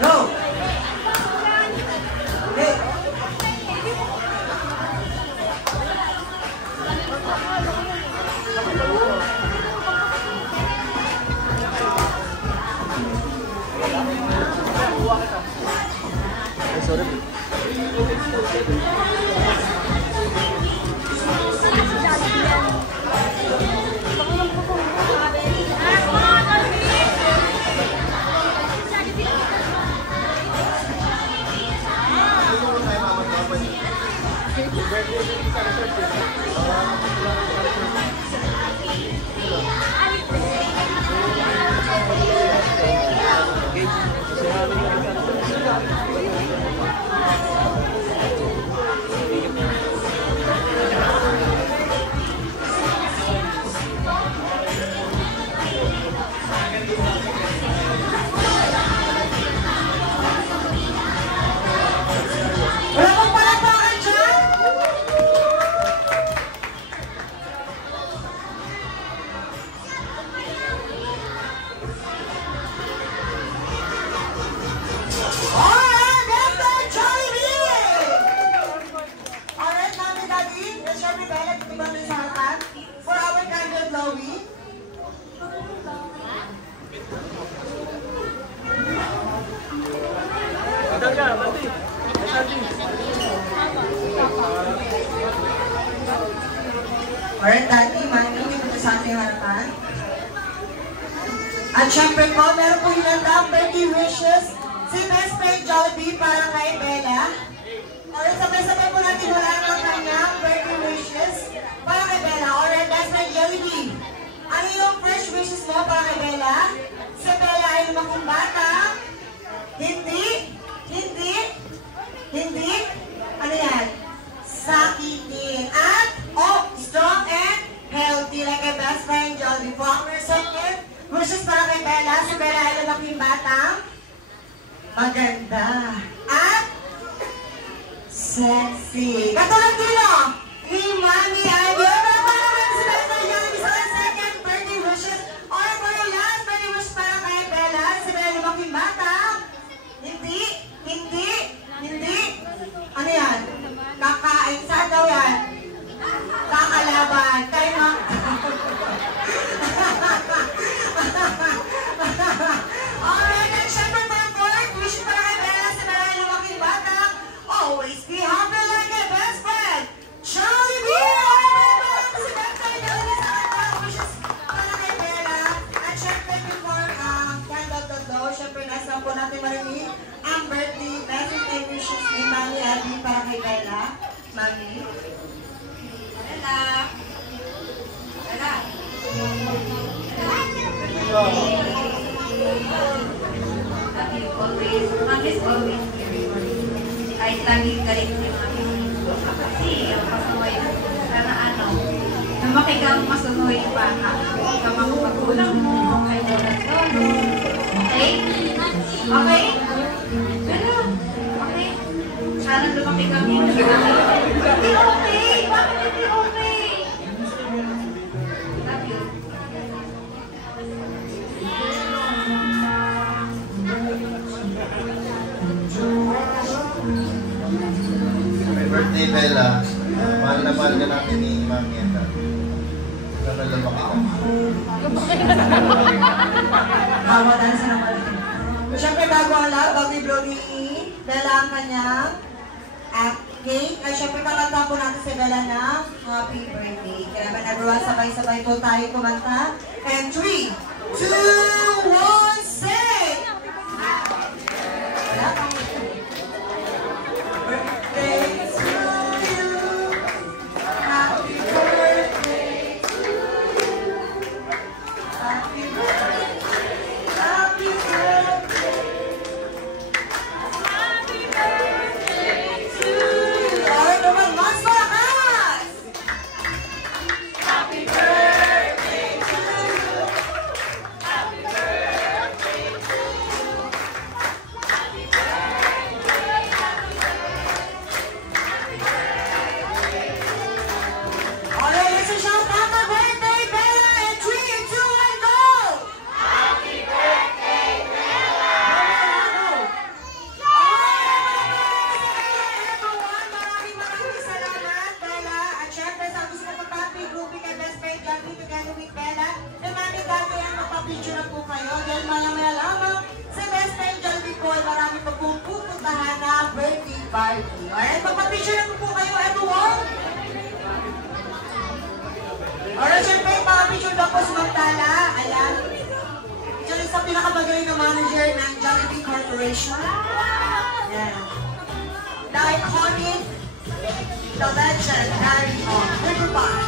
Go! Hey! Sorry. Wala bang palakpakan dyan? Alright, Mr. Jollibee! Alright, Mami Daddy, let's share with Bella to ba sa harapan for our candle blowing. Alright, Daddy, Mami, dito sa ating harapan. At syempre po, meron po yung birthday wishes si Best Friend Jollibee para kay Bella. Alright, sabay-sabay po natin wala ng kanyang birthday wishes para kay Bella. Alright, Best Friend Jollibee. Ano yung fresh wishes mo para kay Bella? Si Bella ay lumaking bata. Hindi. Hindi. Hindi. Ano yan? Sakitin. At, strong and healthy like a Best Friend Jollibee po. Ang second wishes para kay Bella. Si Bella ay lumaking batang maganda. At, sexy. Katulad dito ni Mami Ivy. Para si Best Friend Jollibee sa second birthday wishes. Or for your last birthday wish para kay Bella. Si Bella lumaking batang hindi. Hindi. Hindi. Ano yan? Kakain. Saan daw yan? Kakalaban. Kay Ma'am. Alright, and syempre para fourth, wish para kay Bella sa Bella lumaking bata. Always be happy like a best friend. Jollibee! Alright, si Best Friend Jollibee sa kanya. Wishes para kay Bella. At syempre before candle, syempre nasa po natin marinig ang birthday message and wishes ni Mami Abby para kay Bella. Mami? Bella! Bella! Love you always. Mom is always very worried. Kahit lagi galing yung mami. Kasi yung pasunoy, sana lumaki kang masunoy pa ka. Sa mga magulang mo, kay Lola Lolo. Okay? Okay? Pero, okay? Sana lumaki kami. Hindi okay! Bakit hindi okay? Love you. Happy birthday, Bella. Mahal na mahal ka natin ni Mami and Dad. Sana lumaki ka. Kawalan sa naman. Siyempre bago ang lahat, bago i-blow ni Bella ang kanyang cake. Ay siyempre kakanta po natin si Bella ng happy birthday. Kaya naman everyone, sabay-sabay po tayo kumanta. And 3, 2, 1, say! Birthday to you. Happy birthday to you. Happy birthday. Happy birthday. Happy birthday to you. Alright, naman, mas malakas! Happy birthday to you. Happy birthday to you. Happy birthday, happy birthday. Alright, let's shout happy birthday, Bella, and 3, 2, and go! Happy birthday, Bella! Everyone, maraming salamat, Bella. At syempre, sa gusto ko papi, grouping kay Best Friend Jollibee together with Bella. E mami, dati ang magpapicture na po kayo. Dahil maya-maya lamang, sa Best Friend Jollibee po ay marami pa pong pupuntahan na birthday party. Alright, magpapicture na po kayo, everyone. Alright, syempre, pakapicture na po sumantala. Ayan. Diyan sa pinakamagaling na manager ng Jollibee Corporation. Ayan. The iconic, the legend, carry on. River Box.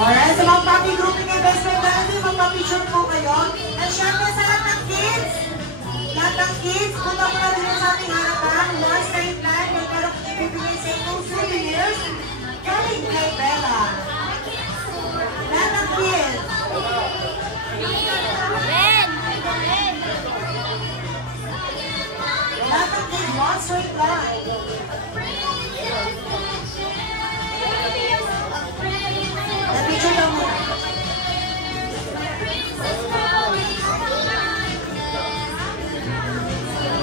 Alright, sa mga papi grouping ng Best Friend Jollibee, magpa-picture po kayo. And syempre sa lahat ng kids, punta po na rin sa ating harapan. One straight line, may parang ibibigay sa inyong souvenirs. Galing kay Bella. Lahat ng kids. Lahat ng kids, one straight line. Na-picture lang mo.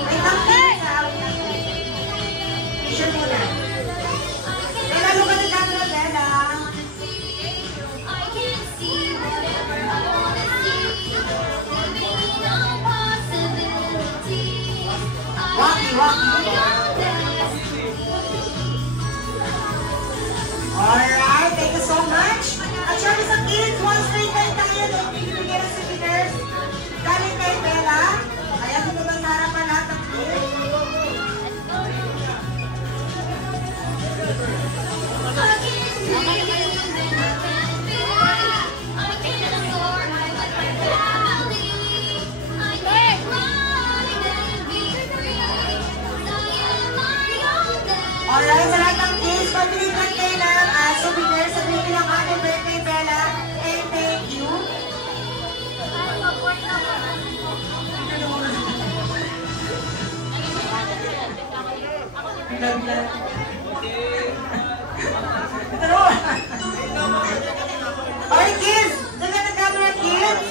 May kapit sa picture muna. May lalo ka ng camera, Bella. Naglag. Turuan. Alright, kids. Taga na camera, kids.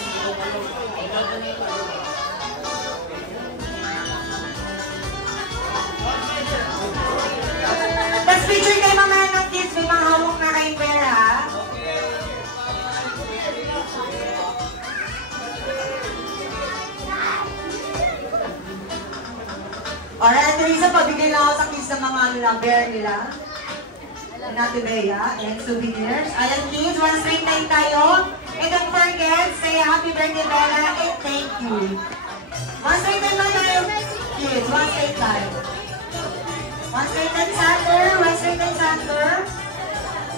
Tapos picture kayo mga ng kids. May mga hawak na kayong pera, ha? Alright, Teresa, pabigay lang ako sa kids ng mga bear nila. Natin Bea and souvenirs. Ayan kids, one straight line tayo. And don't forget, say happy birthday Bella and thank you. One straight line tayo, kids, one straight line. One straight line Sander, one straight line Sander.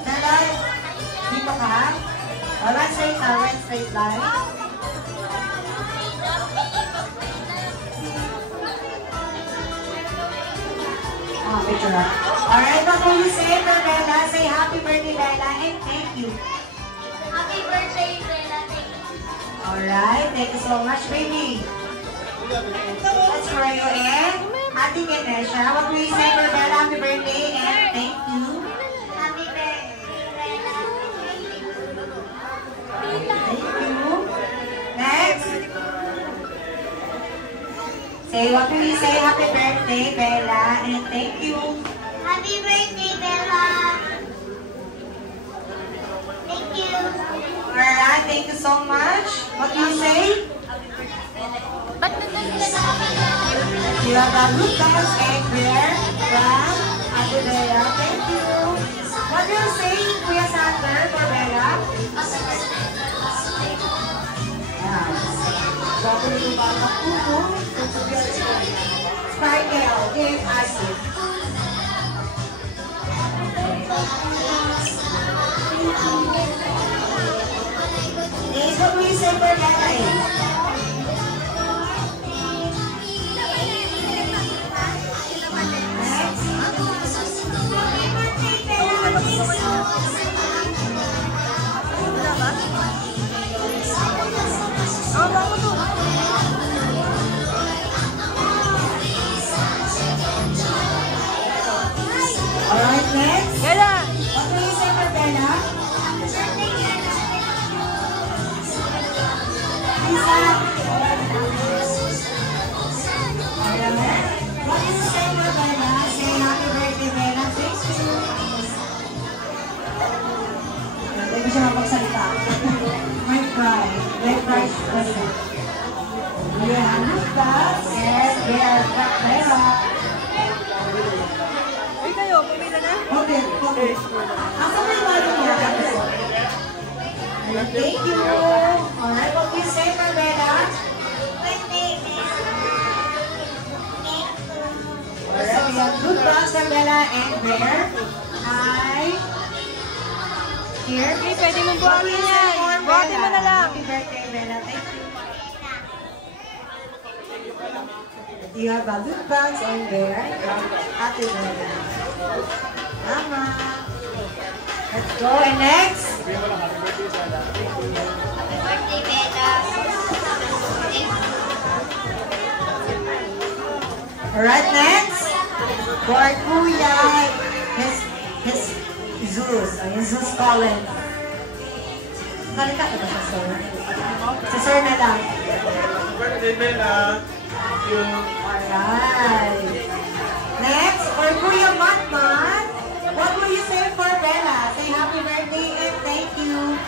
Bella, dito ka. One straight line. Picture up. Alright, what will you say for Bella? Say happy birthday, Bella, and thank you. Happy birthday, Bella. Thank you. Alright, thank you so much, baby. That's for you, and Ate Ganesha. What will you say for Bella? Happy birthday, and thank you. Happy birthday, Bella. Thank you. Next. Say, what will you say? Happy birthday, Bella, and thank you. Happy birthday, Bella. Thank you. Alright, thank you so much. What do you say? Ba't nandun sila sa You have a Lucas and Claire from Ate Bella. Thank you. What do you say, Kuya Sander, for Bella? Sparkle, give us it. Yes, what will you say for Bella? Alright, next. Bella! What will you say for Bella? Lisa. Alright. What will you say for Bella? Say happy birthday, Bella. Thank you. Hindi siya mapagsalita. My pride. My pride kasi. We have Lucas and we are Bella. Uy kayo, pumila na? Okay, okay. Asa may bago niya? Thank you. Alright, what will you say for Bella? birthday, Bella. Thank you. Alright, we have Lucas for Bella and Bear. Hi. Here. Okay, pwede mong What will buhatin you say yan. for Buhatin mo na Bella? lang. Happy birthday, Bella. Thank you. You have a Lucas and Bear from Ate Bella. Mama. Let's go. And next. Happy birthday, Bella. Thank you. Alright, next. For Kuya, his Zeus. Zeus Collins. Kalika ka ba sa sir? Sa sir na lang. Birthday, Bella. Thank you. Alright. Next, for Kuya Matman, what will you say for Bella? Say happy birthday and thank you.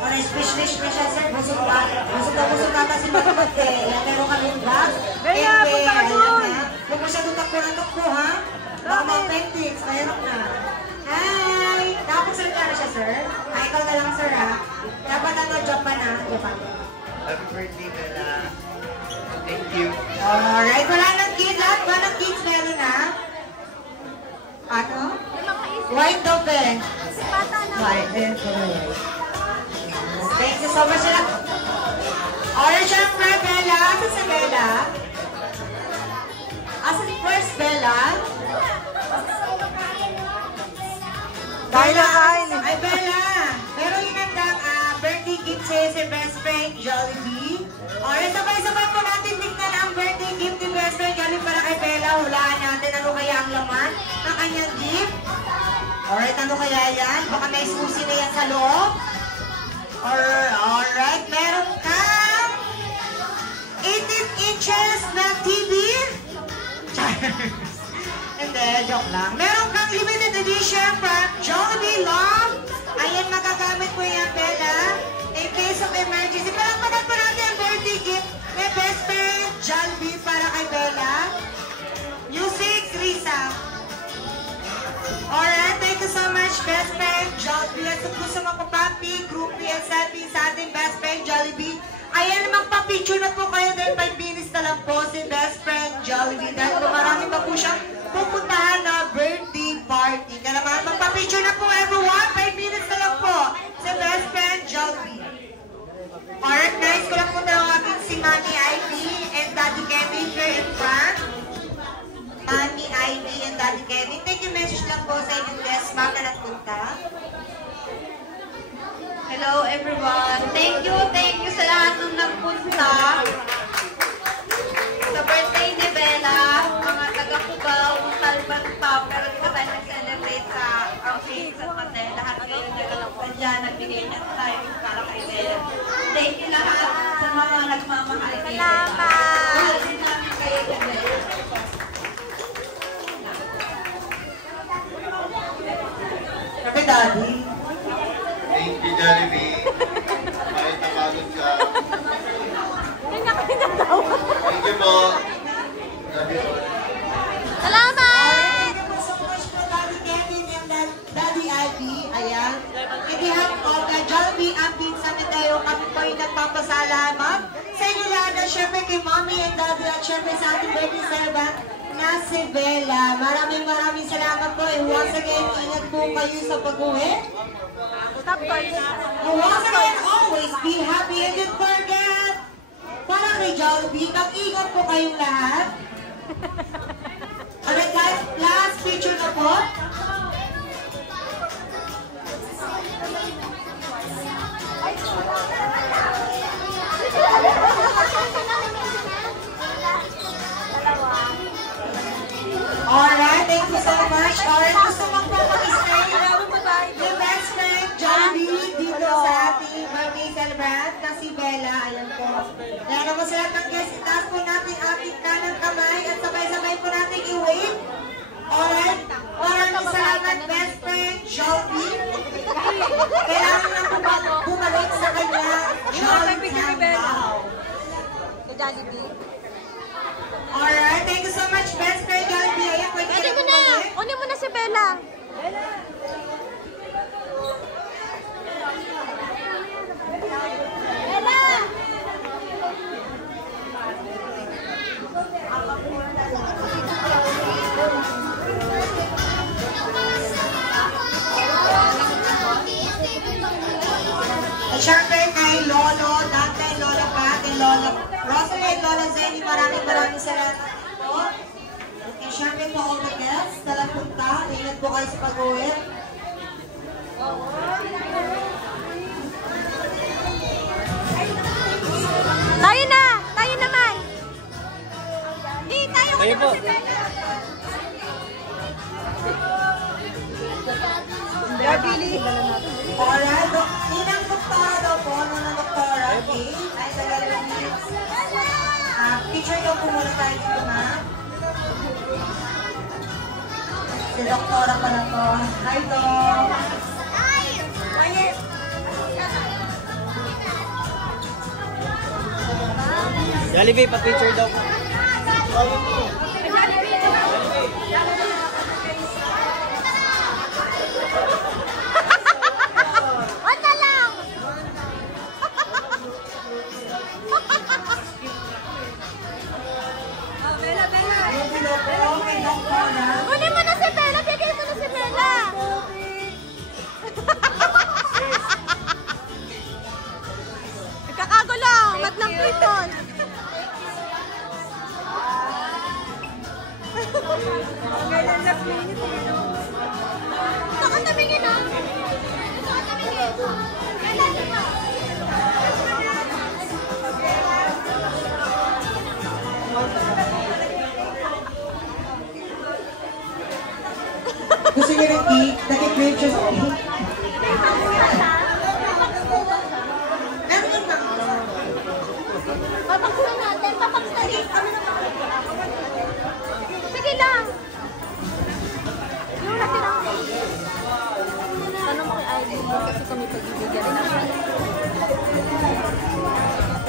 Wala, special sir. Busog na kasi matmat eh. Meron kami yung vlog. Bella, punta ka doon. Huwag mo siya tutakbo ng takbo, ha? Baka ma-authentic. Mayroon na. Hi! Nakapagsalita na siya, sir. Ay, ikaw na lang, sir, ha? Dapat Japan, ha? Japan. Happy birthday, Bella. Thank you. Alright, wala ng kids. Lahat ba ng kids meron, ha? Ano? White daw, Ben. White, Ben. Thank you so much. Alright, syempre, Bella. Asa si Bella? Asa si first Bella? Bella, kain. Ay, Bella. Meron yung nandang birthday gift sa'yo si best friend Jollibee. Alright, sabay-sabay po natin tignan ang birthday gift ni best friend Jollibee para kay Bella. kanyang gift. Alright, ano kaya yan? Baka may susi na yan sa loob. Alright, meron kang 18 inches na TV. Hindi, joke lang. Meron kang limited edition from Jollibee Love. Ayan, magagamit mo yan, Bella. In case of emergency. Palagpagan po natin ang birthday gift. May best friend, Jollibee para kay Bella. Music, Risa. Alright, thank you so much, best friend, Jollibee. At kung gusto magpapapi, groupie, and selfie sa ating best friend, Jollibee, ayan, magpa-picture na po kayo dahil 5 minutes na lang po si best friend, Jollibee. Dahil marami pa po siyang pupuntahan na birthday party. Kaya naman, magpa-picture na po everyone. 5 minutes na lang po si best friend, Jollibee. Alright, guys, ko lang po tawagin si Mami Ivy and Daddy Kevin here in front. Mami Ivy and Daddy Kevin. Thank you, message lang po sa inyong guest. Ma'am na nagpunta. Hello everyone. Thank you sa lahat ng nagpunta sa birthday ni Bella. Mga taga-Cubao, Talban pa, pero di ko tayo nag-celebrate sa outfits at mate. Lahat kayo nagkalapan nagbigay niya tayo para kay Bella. Thank you lahat sa mga nagmamahal kay Bella. Mahal din namin kayo kay Bella. Sabi, Daddy. Thank you, Jollibee. Kahit napagod ka. Thank you po. Love you all. Salamat! Thank you so much po, Daddy Kevin and Daddy Ivy. Ayan. In behalf of the Jollibee and Pizza Mateo, kami po yung nagpapasalamat sa inyo lahat at syempre kay Mommy and Daddy at syempre sa ating birthday servant na si Bella. Maraming salamat po. And once again, ingat po kayo sa pag-uwi. And once again, always be happy and don't forget. Para kay Jollibee, mag-ingat po kayong lahat. Alright guys, last picture na po. Alright, thank you so much. Alright, gusto mong papag-stay yung best friend, Jollibee, dito sa ating birthday celebrant na si Bella. Ayan po. Kaya naman sa lahat ng guests, itaas po natin ating kanang kamay at sabay-sabay po natin i-wave. Alright, maraming salamat best friend, Jollibee. Kailangan lang bumalik sa kanya, Jollibee Wow. Alright, thank you so much best friend, Jollibee. Ayan, pwede mo na. Unin mo na si Bella. At syempre kay Lolo, Dante, Lola Pat, and Lola Rosalie, Lola Zenny, maraming salamat po. At syempre po all the guests na napunta, ingat po kayo sa pag-uwi. Tayo naman. Di, tayo Kayo po. Alright, inang doktora daw po, ng doktora, okay? Ay, tagalog needs. Picture daw po muna tayo dito, ma'am. Si doktora pala po. Hi, Dok. Jollibee, pa-picture daw. Kunin mo na si Bella. Bigay mo na si Bella. Nagkakagulo. Mat ng prison. pictures. Papaksan natin, papaksan. Sige lang. Yung natira. Tanong mo kay Ivy kasi kami pagbibigyan na siya.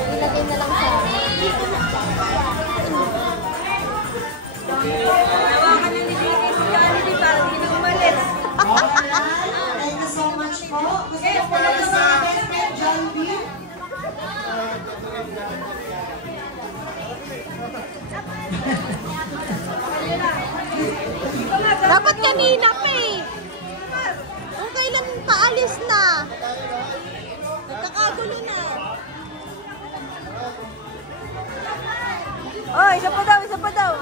Ilagay na lang sa Nawakan yung nilagay si Jollibee para hindi na umalis. Alright, thank you so much po. Gusto ko po lang sa best friend Jollibee. dapat kanina pa eh. Kung kailan paalis na. Nagkakagulo na. Oh, isa pa daw, isa pa daw.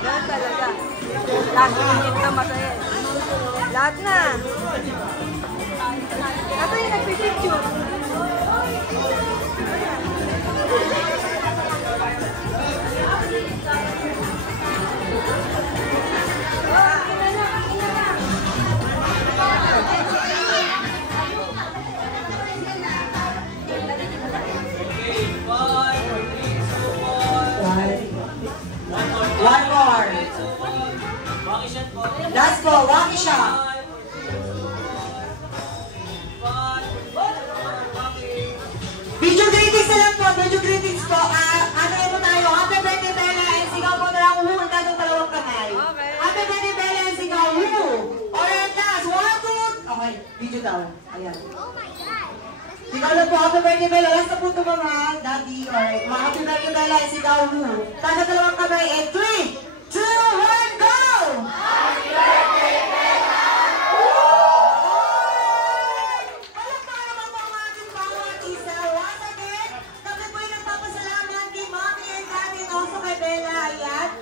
Yan talaga. Last minute na masaya. Lahat na. Ito yung nagpipicture. One more. Last po, walkie shot. Video greetings na lang po, video greetings po. Ano mo tayo? Happy birthday, Bella, and sigaw po na lang uhuhul tayo ng dalawang kamay. Happy birthday, Bella, and sigaw, woo! Alright, last, 1, 2, okay, video down. Ayan. Sigaw lang po, happy birthday, Bella. Last na po ito mga daddy. Alright, mga happy birthday, Bella, and sigaw, woo! Tayo ng dalawang kamay, and 3, 2, 1, go! Happy birthday, Bella!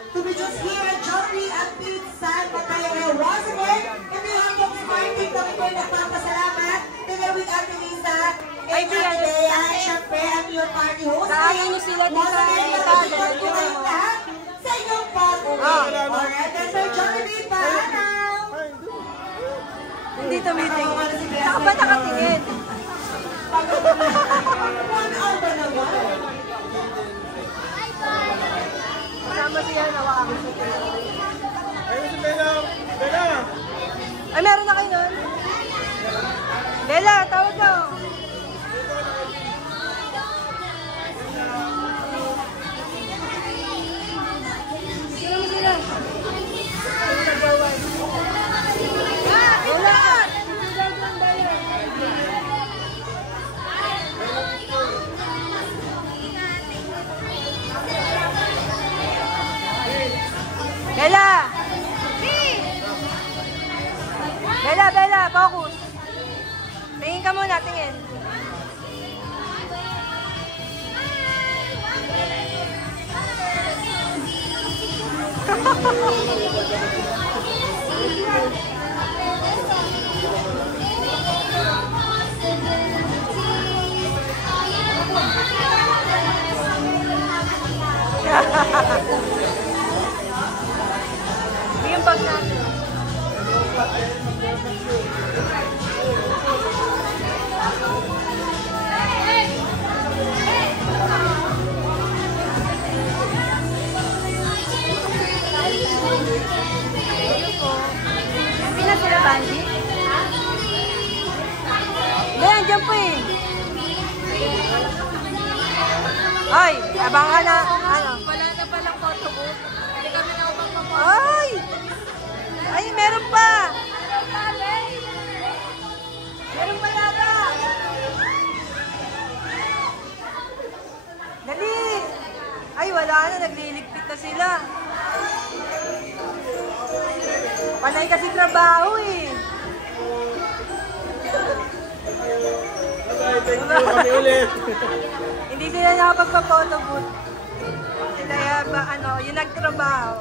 To be just here at Jollibee at Pizza Matayong once again, in the Hotbox Party, kami po nagpapasalamat together with Ate Lisa and Ate Bea, and syempre ang your party host. Saan nyo sila dito sa support po kayo lahat sa inyong pag-uwi. Alright, that's our Jollibee pa now. Hindi tumiting. Saan ba nakatingin? 1 hour ba naman? Kasama siya, nawakan siya. Ayun si Bella! Bella! Ay, meron na kayo nun? Bella, tawag daw! Sino mo sila? Sino nagbawan? Bella! Bella! Bella, Bella, focus. Tingin ka muna, tingin. Yung bag natin. Hindi na sila bandi? Hindi, andyan po eh. Ay, abang ka na. Ano? Wala na palang photo booth. Hindi kami na upang Ay! Ay, meron pa! Meron pa yata! Dali! Ay, wala na. Nagliligpit na sila. Panay kasi trabaho eh. Kami ulit. Hindi sila nakapagpa-photo booth. Sila yung, yung nagtrabaho.